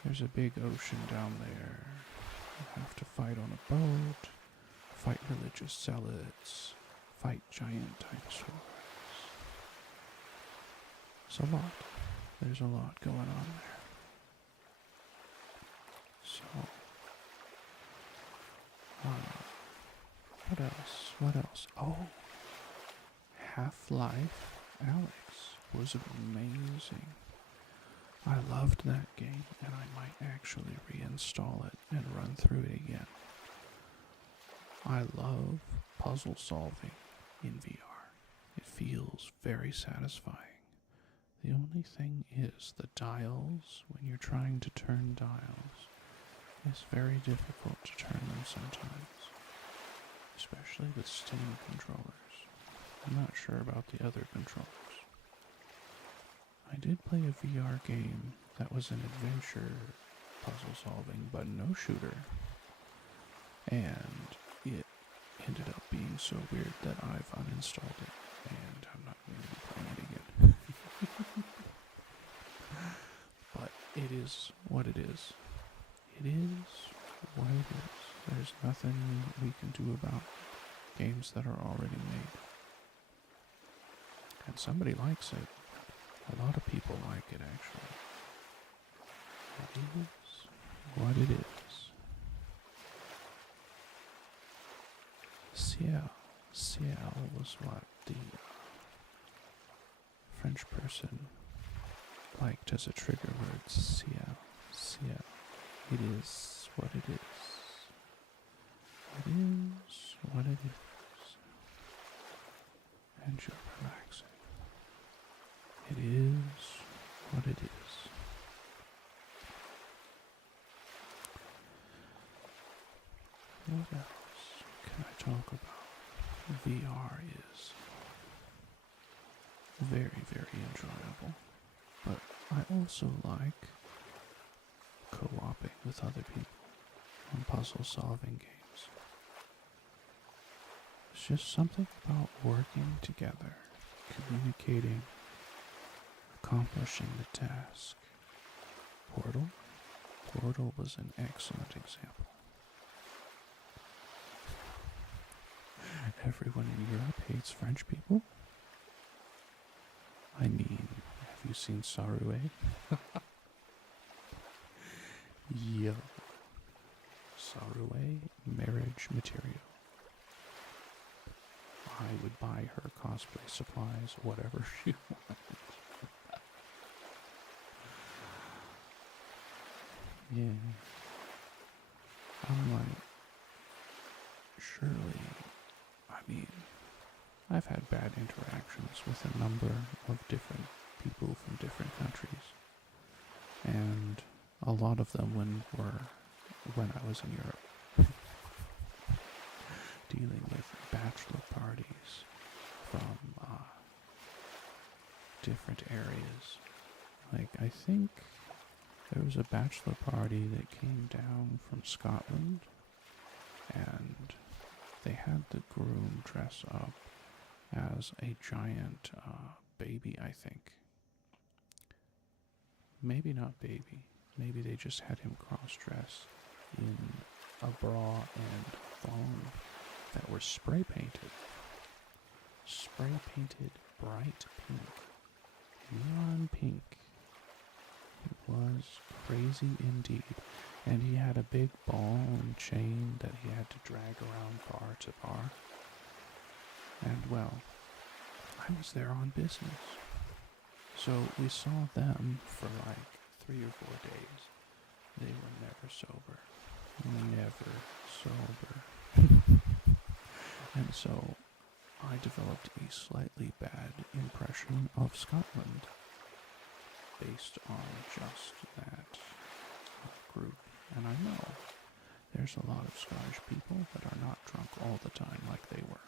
There's a big ocean down there. You have to fight on a boat, fight religious zealots, fight giant dinosaurs. It's a lot. There's a lot going on there. So, what else? Oh, Half-Life Alyx was amazing. I loved that game, and I might actually reinstall it and run through it again. I love puzzle solving in VR. It feels very satisfying. The only thing is the dials, when you're trying to turn dials, it's very difficult to turn them sometimes, especially with Steam controllers. I'm not sure about the other controllers. I did play a VR game that was an adventure puzzle solving, but no shooter, and it ended up being so weird that I've uninstalled it, and I'm not going to be playing it again. But it is what it is. It is what it is. There's nothing we can do about games that are already made. And somebody likes it. A lot of people like it, actually. It is what it is. Ciel was what the French person liked as a trigger word. Ciel. It is what it is. It is what it is. And you're relaxing. It is what it is. What else can I talk about? VR is very, very enjoyable, but I also like co-oping with other people on puzzle solving games. It's just something about working together, communicating, accomplishing the task. Portal was an excellent example. Everyone in Europe hates French people. I mean, have you seen Sarue? Yo. Sarue, marriage material. I would buy her cosplay supplies, whatever she wanted. Yeah. I'm like, surely, I mean, I've had bad interactions with a number of different people from different countries. And a lot of them when I was in Europe. Dealing with bachelor parties from different areas. Like, I think there was a bachelor party that came down from Scotland, and they had the groom dress up as a giant baby, I think. Maybe not baby. Maybe they just had him cross-dress in a bra and thong that were spray painted. Spray painted bright pink. Neon pink. It was crazy indeed. And he had a big ball and chain that he had to drag around bar to bar. And well, I was there on business. So we saw them for like 3 or 4 days. They were never sober. Never sober. And so I developed a slightly bad impression of Scotland based on just that group. And I know there's a lot of Scottish people that are not drunk all the time like they were.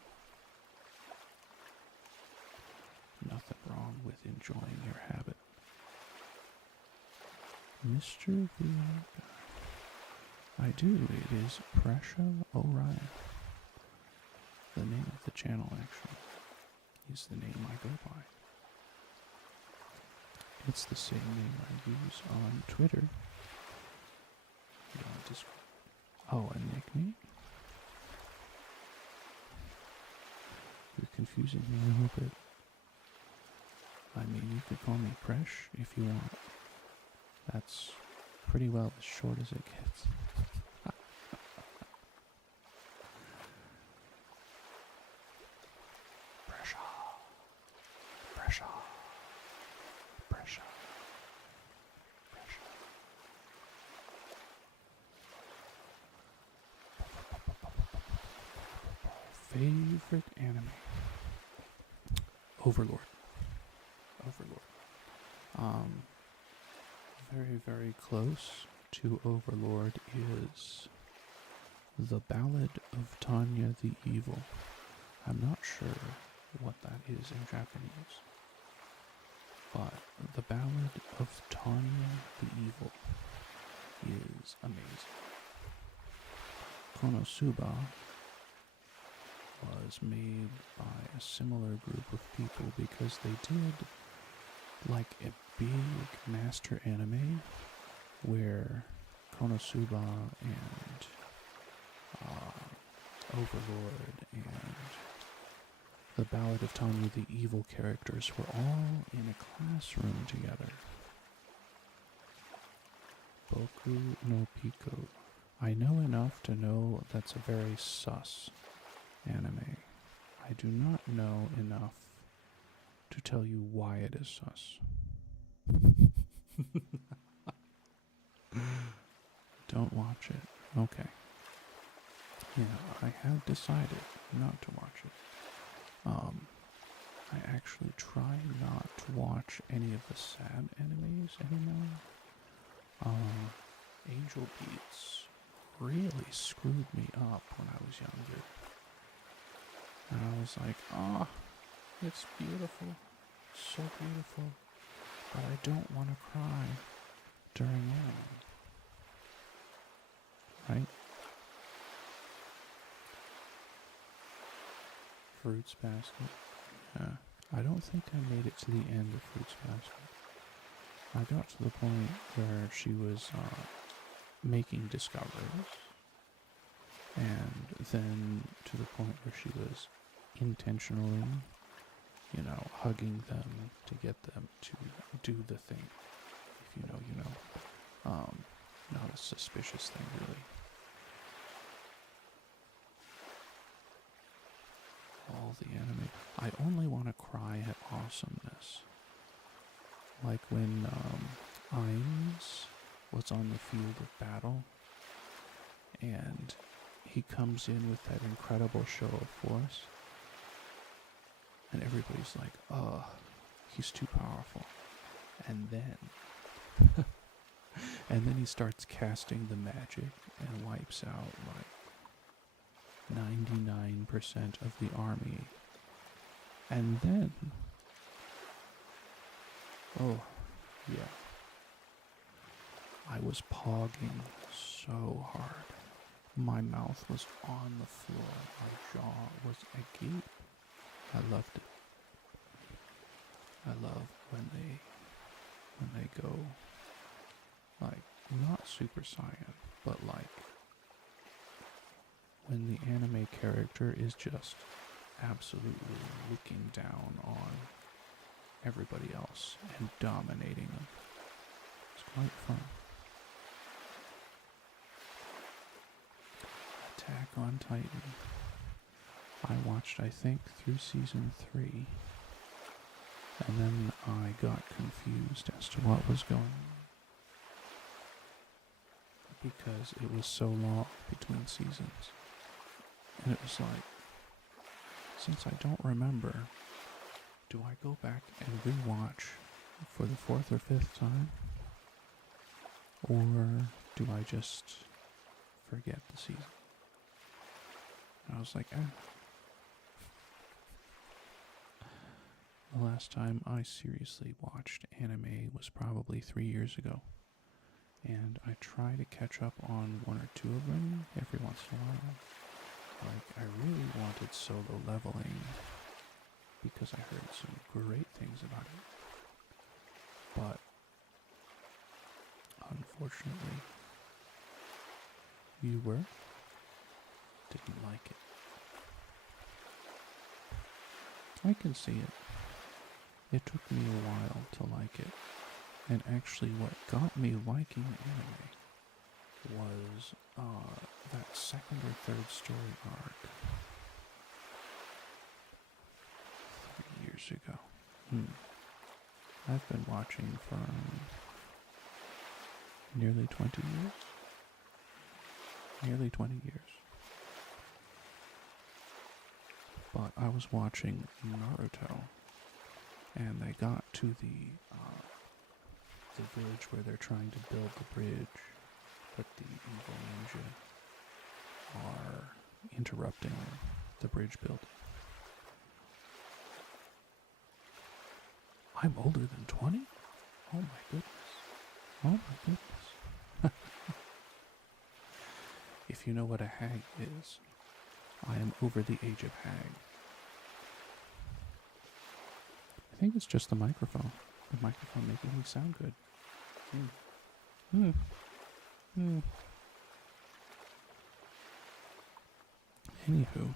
Nothing wrong with enjoying your habit. Mr. Viaga. I do. It is Pressure Orion. The name of the channel, actually, is the name I go by. It's the same name I use on Twitter. Oh, a nickname? You're confusing me a little bit. I mean, you could call me Presh if you want. That's pretty well as short as it gets. Pressure. Pressure. Pressure. Pressure. Favorite anime? Overlord. Very, very close to Overlord is The Ballad of Tanya the Evil. I'm not sure what that is in Japanese, but The Ballad of Tanya the Evil is amazing. Konosuba was made by a similar group of people because they did like a big master anime where Konosuba and Overlord and the Ballad of Tanya the Evil characters were all in a classroom together. Boku no Pico. I know enough to know that's a very sus anime. I do not know enough to tell you why it is sus. Don't watch it. Okay. Yeah, I have decided not to watch it. I actually try not to watch any of the sad animes anymore. Angel Beats really screwed me up when I was younger. And I was like, it's beautiful, so beautiful, but I don't want to cry during anime. Right? Fruits Basket. Yeah. I don't think I made it to the end of Fruits Basket. I got to the point where she was making discoveries, and then to the point where she was intentionally, hugging them to get them to do the thing. If you know, you know. Not a suspicious thing, really. All the anime. I only want to cry at awesomeness. Like when Ainz was on the field of battle, and he comes in with that incredible show of force, and everybody's like, oh, he's too powerful. And then he starts casting the magic and wipes out like 99% of the army. And then Oh, yeah. I was pogging so hard. My mouth was on the floor. My jaw was agape. I loved it. I love when they go like not Super Saiyan, but like when the anime character is just absolutely looking down on everybody else and dominating them. It's quite fun. Attack on Titan. I watched, I think, through season 3, and then I got confused as to what was going on because it was so long between seasons. And it was like, since I don't remember, do I go back and rewatch for the 4th or 5th time? Or do I just forget the season? And I was like, The last time I seriously watched anime was probably 3 years ago. And I try to catch up on 1 or 2 of them every once in a while. Like, I really wanted Solo Leveling because I heard some great things about it. But, unfortunately, viewer didn't like it. I can see it. It took me a while to like it. And actually what got me liking anime was that 2nd or 3rd story arc 3 years ago. I've been watching for nearly 20 years. Nearly 20 years. But I was watching Naruto, and they got to the village where they're trying to build the bridge, but the evil ninja are interrupting the bridge building. I'm older than 20? Oh my goodness. Oh my goodness. If you know what a hag is, I am over the age of hag. I think it's just the microphone. The microphone making me sound good. Anywho,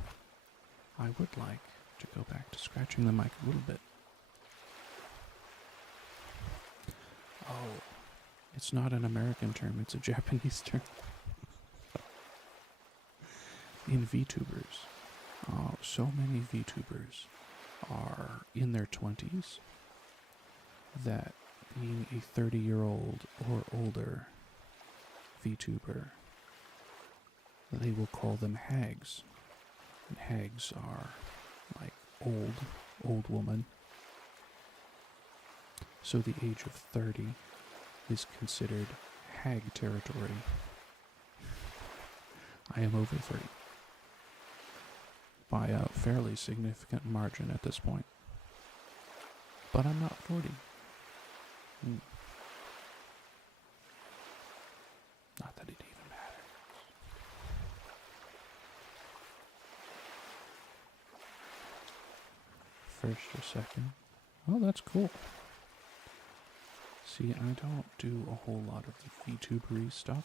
I would like to go back to scratching the mic a little bit. Oh, it's not an American term, it's a Japanese term. In VTubers, so many VTubers are in their 20s that being a 30-year-old or older VTuber, they will call them hags. And hags are like old woman. So the age of 30 is considered hag territory. I am over 30. By a fairly significant margin at this point. But I'm not 40. Not that it even matters. First or second. Oh, that's cool. See, I don't do a whole lot of the VTubery stuff.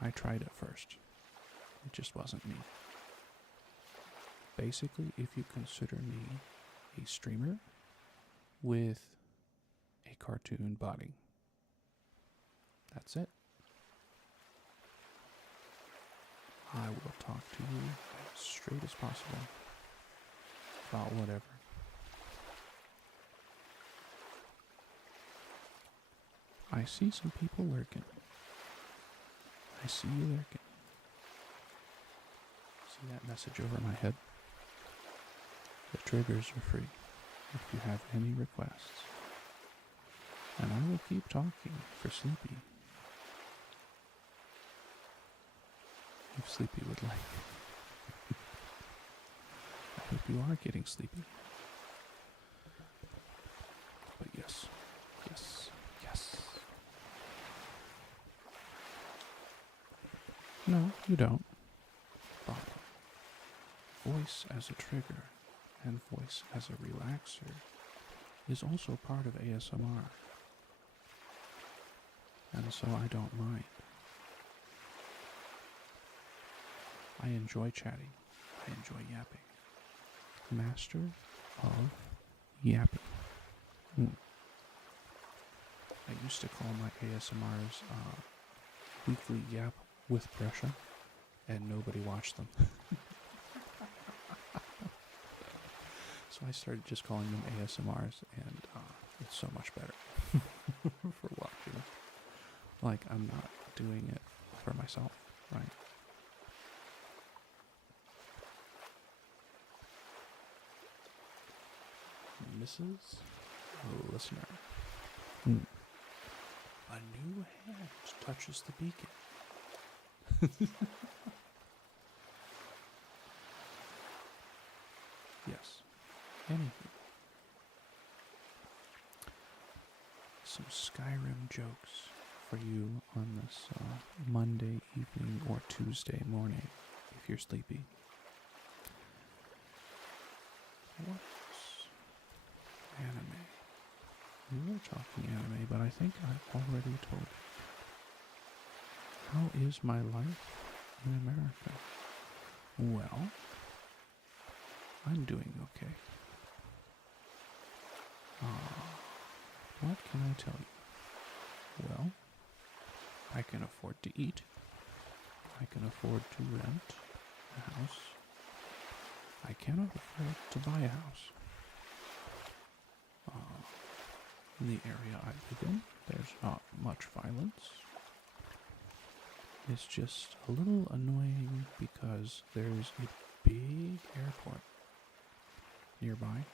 I tried it first. It just wasn't me. Basically, if you consider me a streamer with a cartoon body, that's it. I will talk to you as straight as possible about whatever. I see some people lurking. I see you lurking. See that message over my head? The triggers are free if you have any requests. And I will keep talking for Sleepy. If Sleepy would like. I hope you are getting sleepy. But yes, No, you don't. But voice as a trigger and voice as a relaxer is also part of ASMR. And so I don't mind. I enjoy chatting. I enjoy yapping. Master of yapping. I used to call my ASMRs weekly yap with pressure, and nobody watched them. So I started just calling them ASMRs, and it's so much better for watching. Like, I'm not doing it for myself, right? Mrs. Listener. A new hand touches the beacon. Yes. Anywho. Some Skyrim jokes for you on this Monday evening or Tuesday morning if you're sleepy. What's anime? We were talking anime, but I think I've already told you. How is my life in America? Well, I'm doing okay. What can I tell you? Well, I can afford to eat. I can afford to rent a house. I cannot afford to buy a house. In the area I live in, there's not much violence. It's just a little annoying because there's a big airport nearby,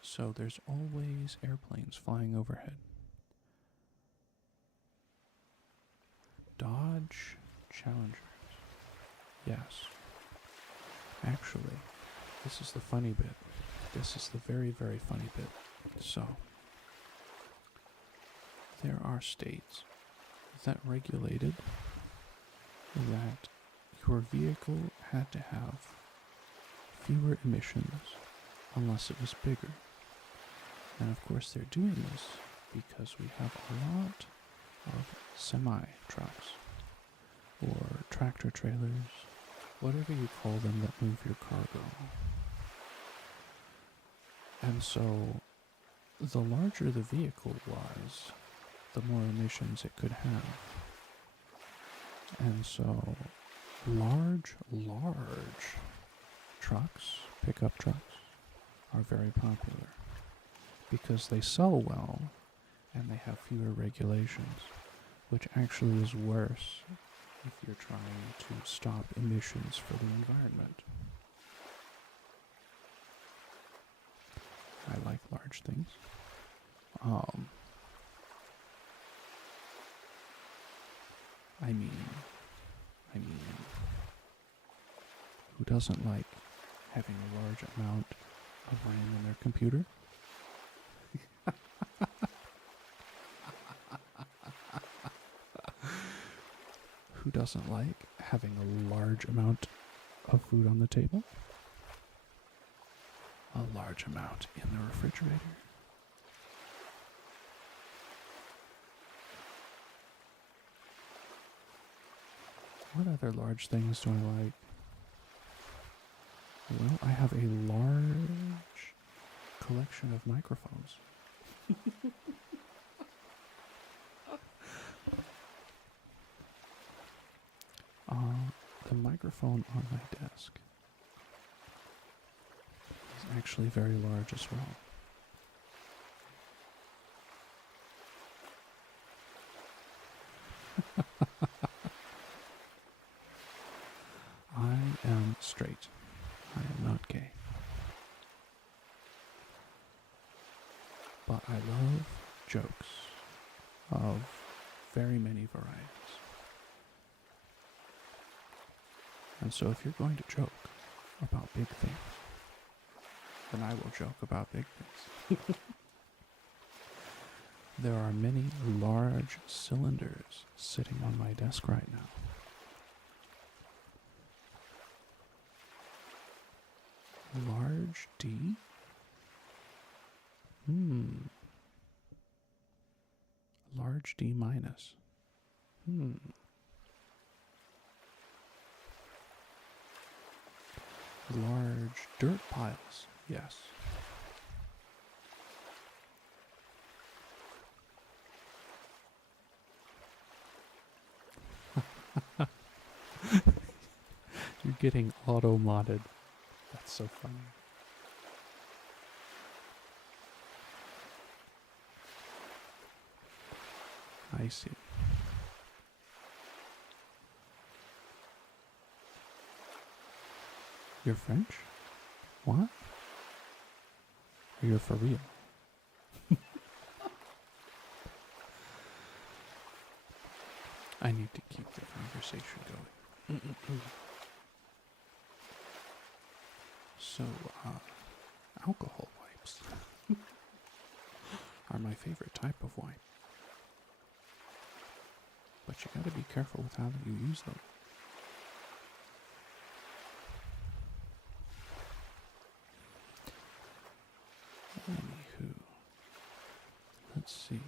so there's always airplanes flying overhead. Dodge Challengers. Yes. Actually, this is the funny bit. This is the very, very funny bit. So, there are states that regulated that your vehicle had to have fewer emissions unless it was bigger. And of course they're doing this because we have a lot of semi-trucks or tractor trailers, whatever you call them that move your cargo. And so the larger the vehicle was, the more emissions it could have. And so large trucks, pickup trucks, are very popular because they sell well and they have fewer regulations, which actually is worse if you're trying to stop emissions for the environment. I like large things. I mean, who doesn't like having a large amount of RAM in their computer? Who doesn't like having a large amount of food on the table? A large amount in the refrigerator? What other large things do I like? Well, I have a large collection of microphones. The microphone on my desk is actually very large as well. I am straight. I am not gay. But I love jokes of very many varieties. And so if you're going to joke about big things, then I will joke about big things. There are many large cylinders sitting on my desk right now. Large D? Hmm. Large D minus. Hmm. Large dirt piles. Yes. You're getting auto modded. That's so funny. I see. You're French? What? You're for real? I need to keep the conversation going. So, alcohol wipes are my favorite type of wipe. But you gotta be careful with how you use them. Anywho, let's see.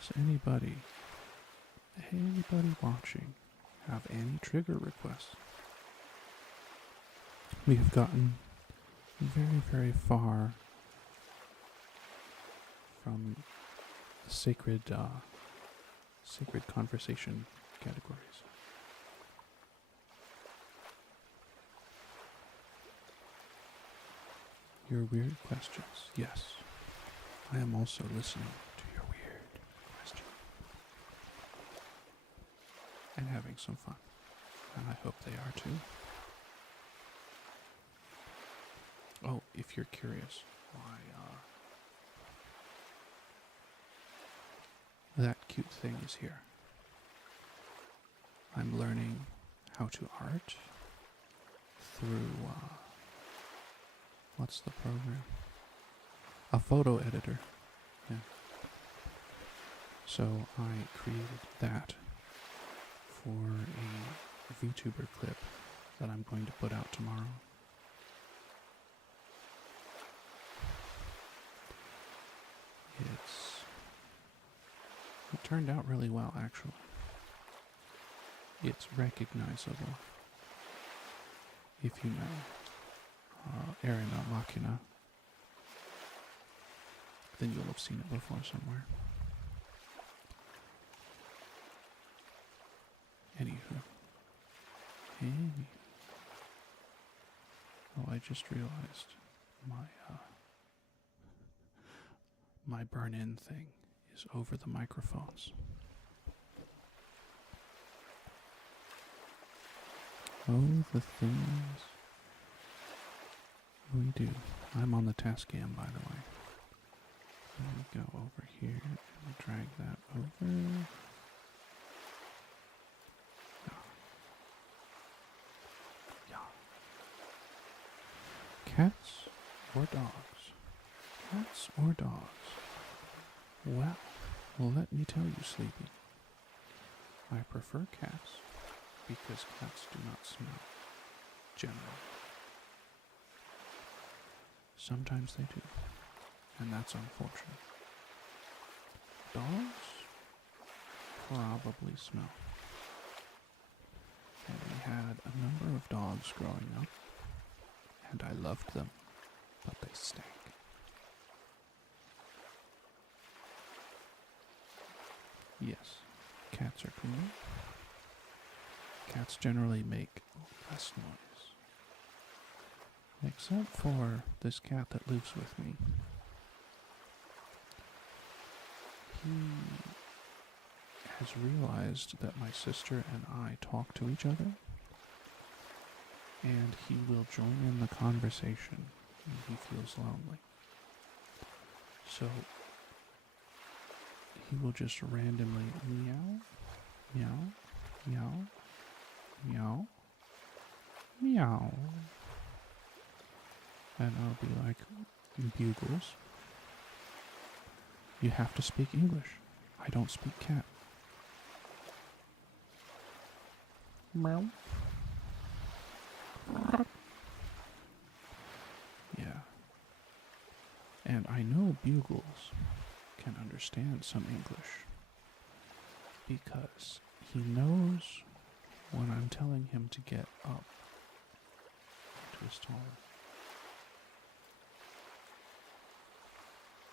Does anybody watching have any trigger requests? We have gotten very, very far from the sacred conversation categories. Your weird questions. Yes, I am also listening to your weird questions and having some fun, and I hope they are too. Oh, if you're curious why that cute thing is here, I'm learning how to art through, what's the program? A photo editor. Yeah. So I created that for a VTuber clip that I'm going to put out tomorrow. It turned out really well, actually. It's recognizable if you know Arena Machina. Then you'll have seen it before somewhere. Anywho. Oh, I just realized my burn-in thing is over the microphones. Oh, the things we do. I'm on the Tascam, by the way. Let me go over here and drag that over. Yeah. Cats or dogs? Cats or dogs? Well, let me tell you, Sleepy. I prefer cats because cats do not smell, generally. Sometimes they do, and that's unfortunate. Dogs probably smell. And we had a number of dogs growing up, and I loved them, but they stank. Yes, cats are cleaner. Cats generally make less noise. Except for this cat that lives with me. He has realized that my sister and I talk to each other, and he will join in the conversation when he feels lonely. So he will just randomly meow, meow, meow, meow, meow. And I'll be like, Bugles, you have to speak English. I don't speak cat. Meow. And I know Bugles can understand some English because he knows when I'm telling him to get up to his taller.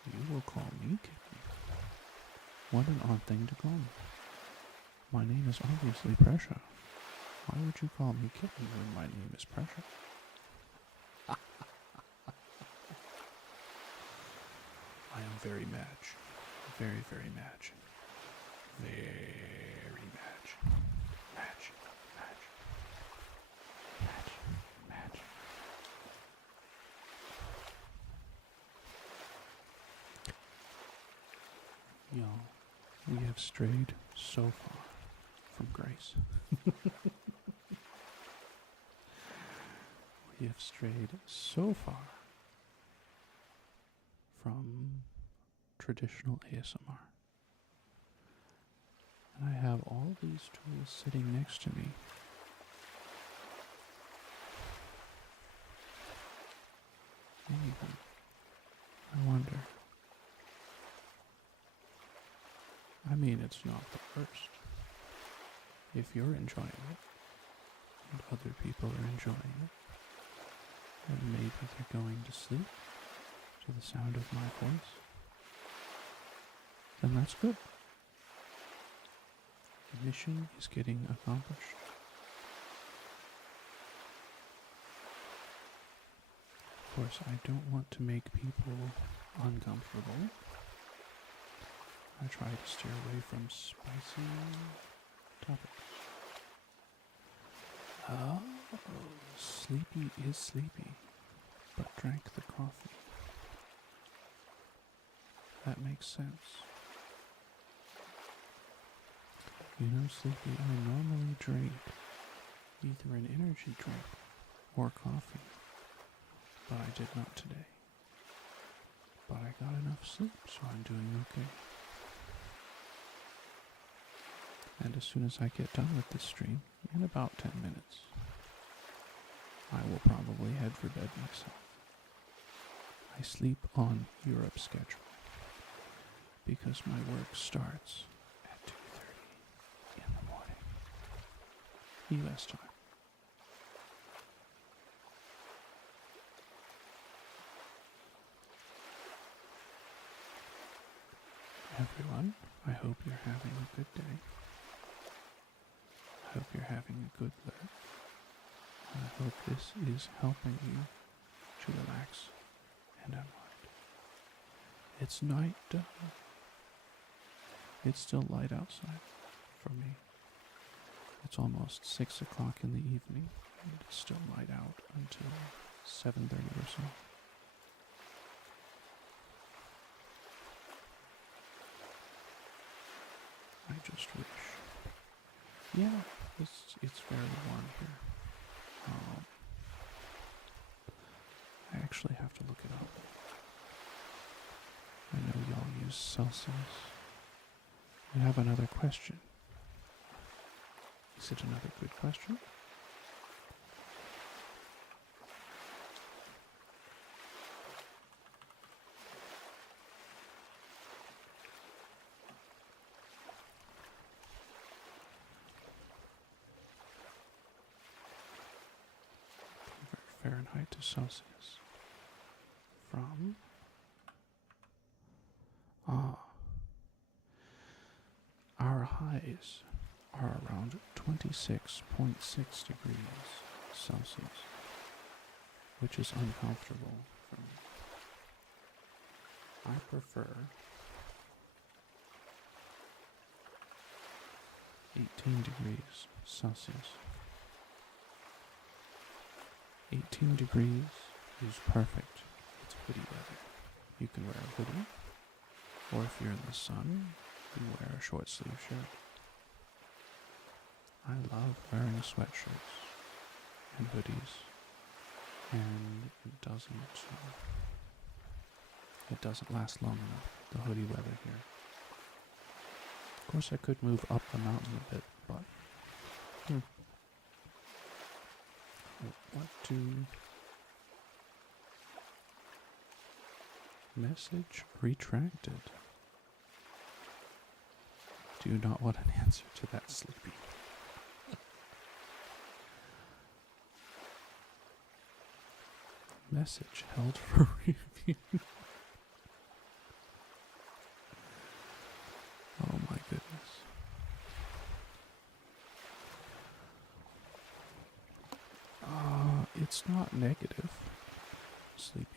You will call me Kitten. What an odd thing to call me. My name is obviously Pressure. Why would you call me Kitten when my name is Pressure? I am very match. Very, very match. Very match. Match. Match. Match. Match. Y'all, we have strayed so far from grace. We have strayed so far from traditional ASMR. And I have all these tools sitting next to me. Anything. I wonder. I mean, it's not the worst. If you're enjoying it, and other people are enjoying it, and maybe they're going to sleep to the sound of my voice, then that's good. The mission is getting accomplished. Of course, I don't want to make people uncomfortable. I try to steer away from spicy topics. Oh, Sleepy is sleepy, but drank the coffee. That makes sense. You know, Sleepy, I normally drink either an energy drink or coffee, but I did not today. But I got enough sleep, so I'm doing okay. And as soon as I get done with this stream, in about 10 minutes, I will probably head for bed myself. I sleep on Europe schedule because my work starts at 2:30 in the morning, US time. Everyone, I hope you're having a good day. I hope you're having a good lurk. I hope this is helping you to relax and unwind. It's night. It's still light outside for me. It's almost 6 o'clock in the evening, and it's still light out until 7:30 or so. I just wish. Yeah, it's very warm here. I actually have to look it up. I know y'all use Celsius. I have another question. Is it another good question? Fahrenheit to Celsius. From our highs are around 26.6 degrees Celsius, which is uncomfortable for me. I prefer 18 degrees Celsius. 18 degrees is perfect. It's hoodie weather. You can wear a hoodie, or if you're in the sun, you wear a short sleeve shirt. I love wearing sweatshirts and hoodies, and it doesn't last long enough, the hoodie weather here. Of course, I could move up the mountain a bit, but what do Message retracted. Do you not want an answer to that, Sleepy? Message held for review. Oh my goodness. It's not negative, Sleepy.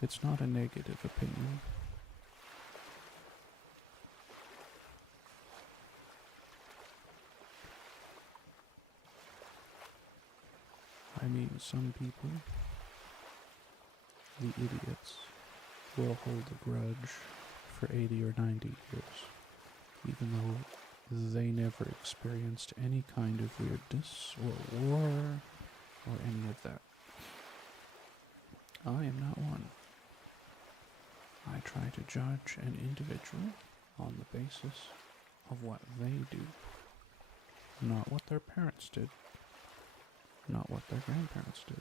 It's not a negative opinion. I mean, some people, the idiots, will hold a grudge for 80 or 90 years, even though they never experienced any kind of weirdness or war or any of that. I am not one. I try to judge an individual on the basis of what they do, not what their parents did, not what their grandparents did.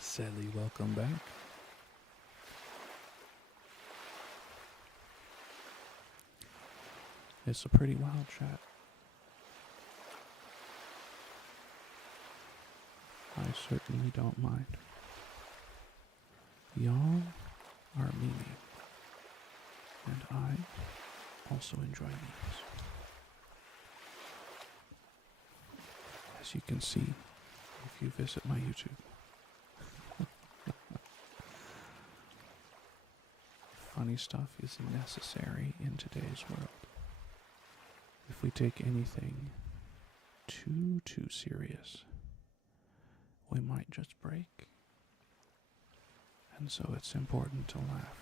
Sally, welcome back. It's a pretty wild chat. I certainly don't mind. Y'all are memeing, and I also enjoy memes. As you can see, if you visit my YouTube. Funny stuff is necessary in today's world. If we take anything too serious, we might just break. And so it's important to laugh,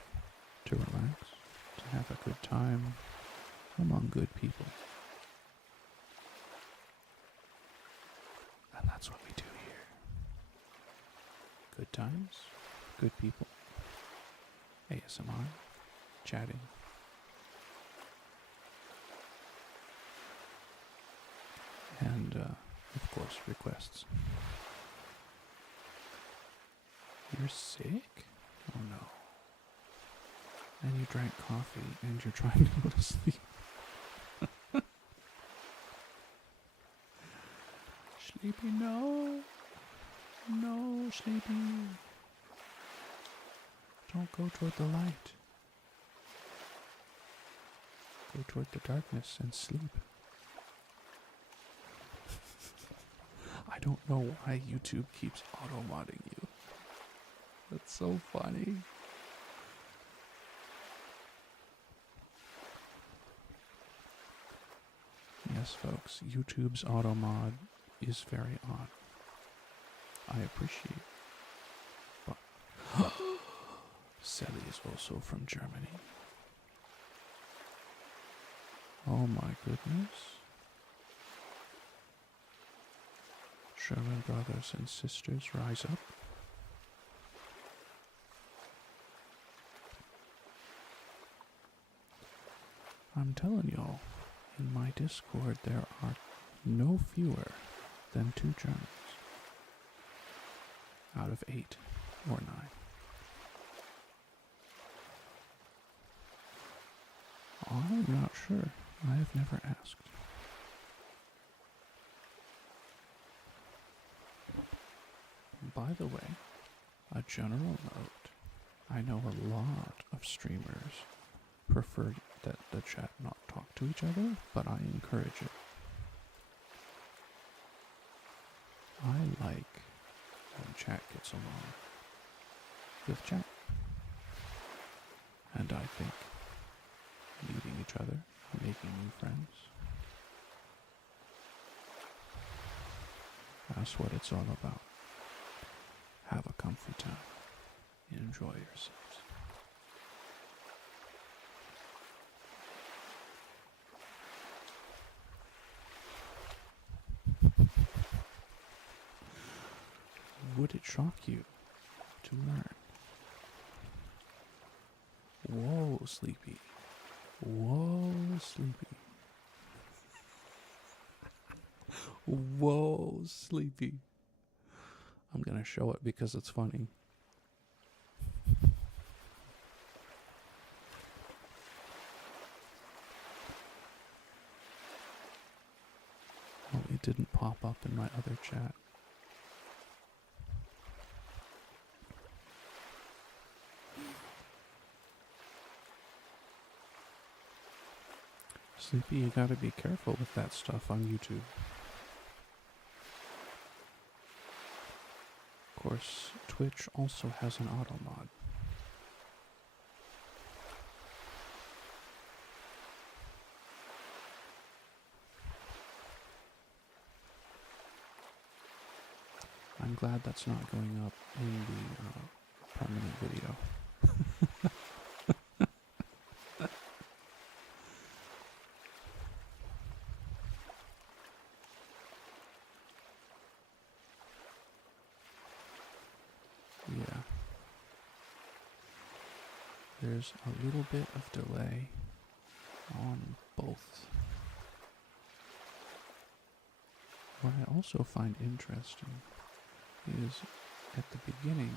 to relax, to have a good time among good people. And that's what we do here. Good times, good people, ASMR, chatting. And, of course, requests. You're sick? Oh no. And you drank coffee and you're trying to go to sleep. Sleepy, no. No, Sleepy. Don't go toward the light. Go toward the darkness and sleep. I don't know why YouTube keeps auto-modding you. That's so funny. Yes, folks, YouTube's auto-mod is very odd. I appreciate it. But Sally is also from Germany. Oh my goodness. German brothers and sisters, rise up. I'm telling y'all, in my Discord there are no fewer than 2 Germans out of 8 or 9. I'm not sure. I have never asked. By the way, a general note, I know a lot of streamers prefer that the chat not talk to each other, but I encourage it. I like when chat gets along with chat. And I think meeting each other, making new friends, that's what it's all about. Have a comfy time. Enjoy yourselves. Would it shock you to learn? Whoa, Sleepy. Whoa, Sleepy. Whoa, Sleepy. I'm gonna show it because it's funny. Oh, it didn't pop up in my other chat. Sleepy, you gotta be careful with that stuff on YouTube. Of course, Twitch also has an auto mod. I'm glad that's not going up in the permanent video. Yeah. There's a little bit of delay on both. What I also find interesting is at the beginning,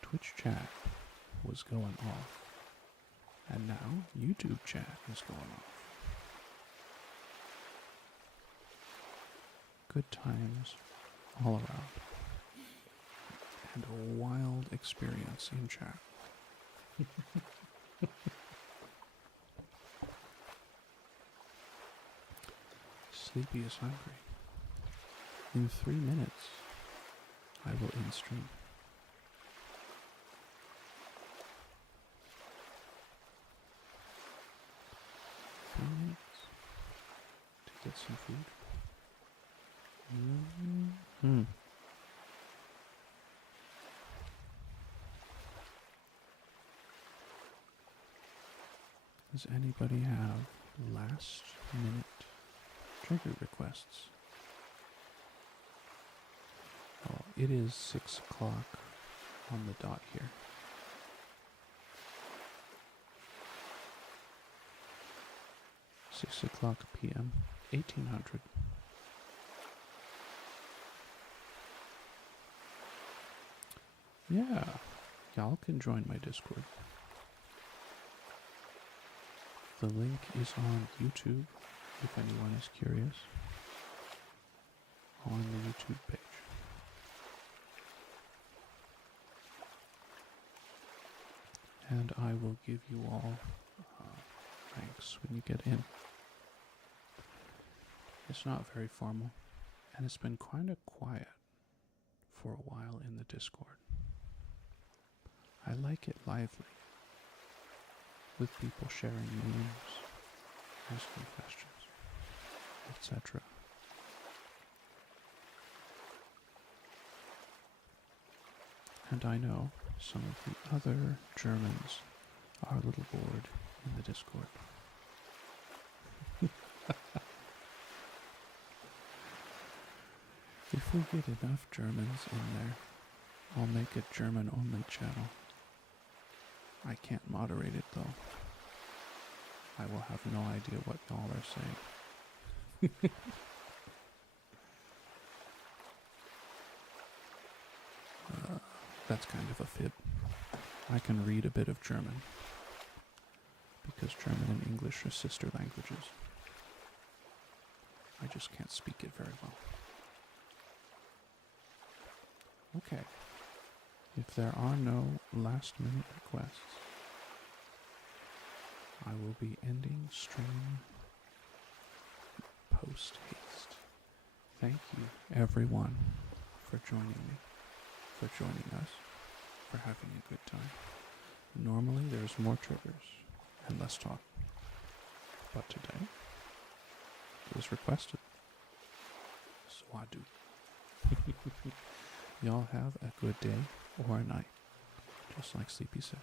Twitch chat was going off, and now YouTube chat is going off. Good times all around, and a wild experience in chat. Sleepy is hungry. In 3 minutes, I will end stream. 3 minutes to get some food. Mm-hmm. Does anybody have last minute trigger requests? Well, it is 6 o'clock on the dot here. .00 p.m. 1800. Yeah, y'all can join my Discord. The link is on YouTube if anyone is curious. On the YouTube page. And I will give you all ranks when you get in. It's not very formal, and it's been kind of quiet for a while in the Discord. I like it lively, with people sharing memes, asking questions, etc. And I know some of the other Germans are a little bored in the Discord. If we get enough Germans in there, I'll make a German-only channel. I can't moderate it though. I will have no idea what y'all are saying. That's kind of a fib. I can read a bit of German, because German and English are sister languages. I just can't speak it very well. Okay. If there are no last minute requests, I will be ending stream post haste. Thank you everyone for joining me, for joining us, for having a good time. Normally there's more triggers and less talk, but today it was requested, so I do. Y'all have a good day or a night, just like Sleepy said.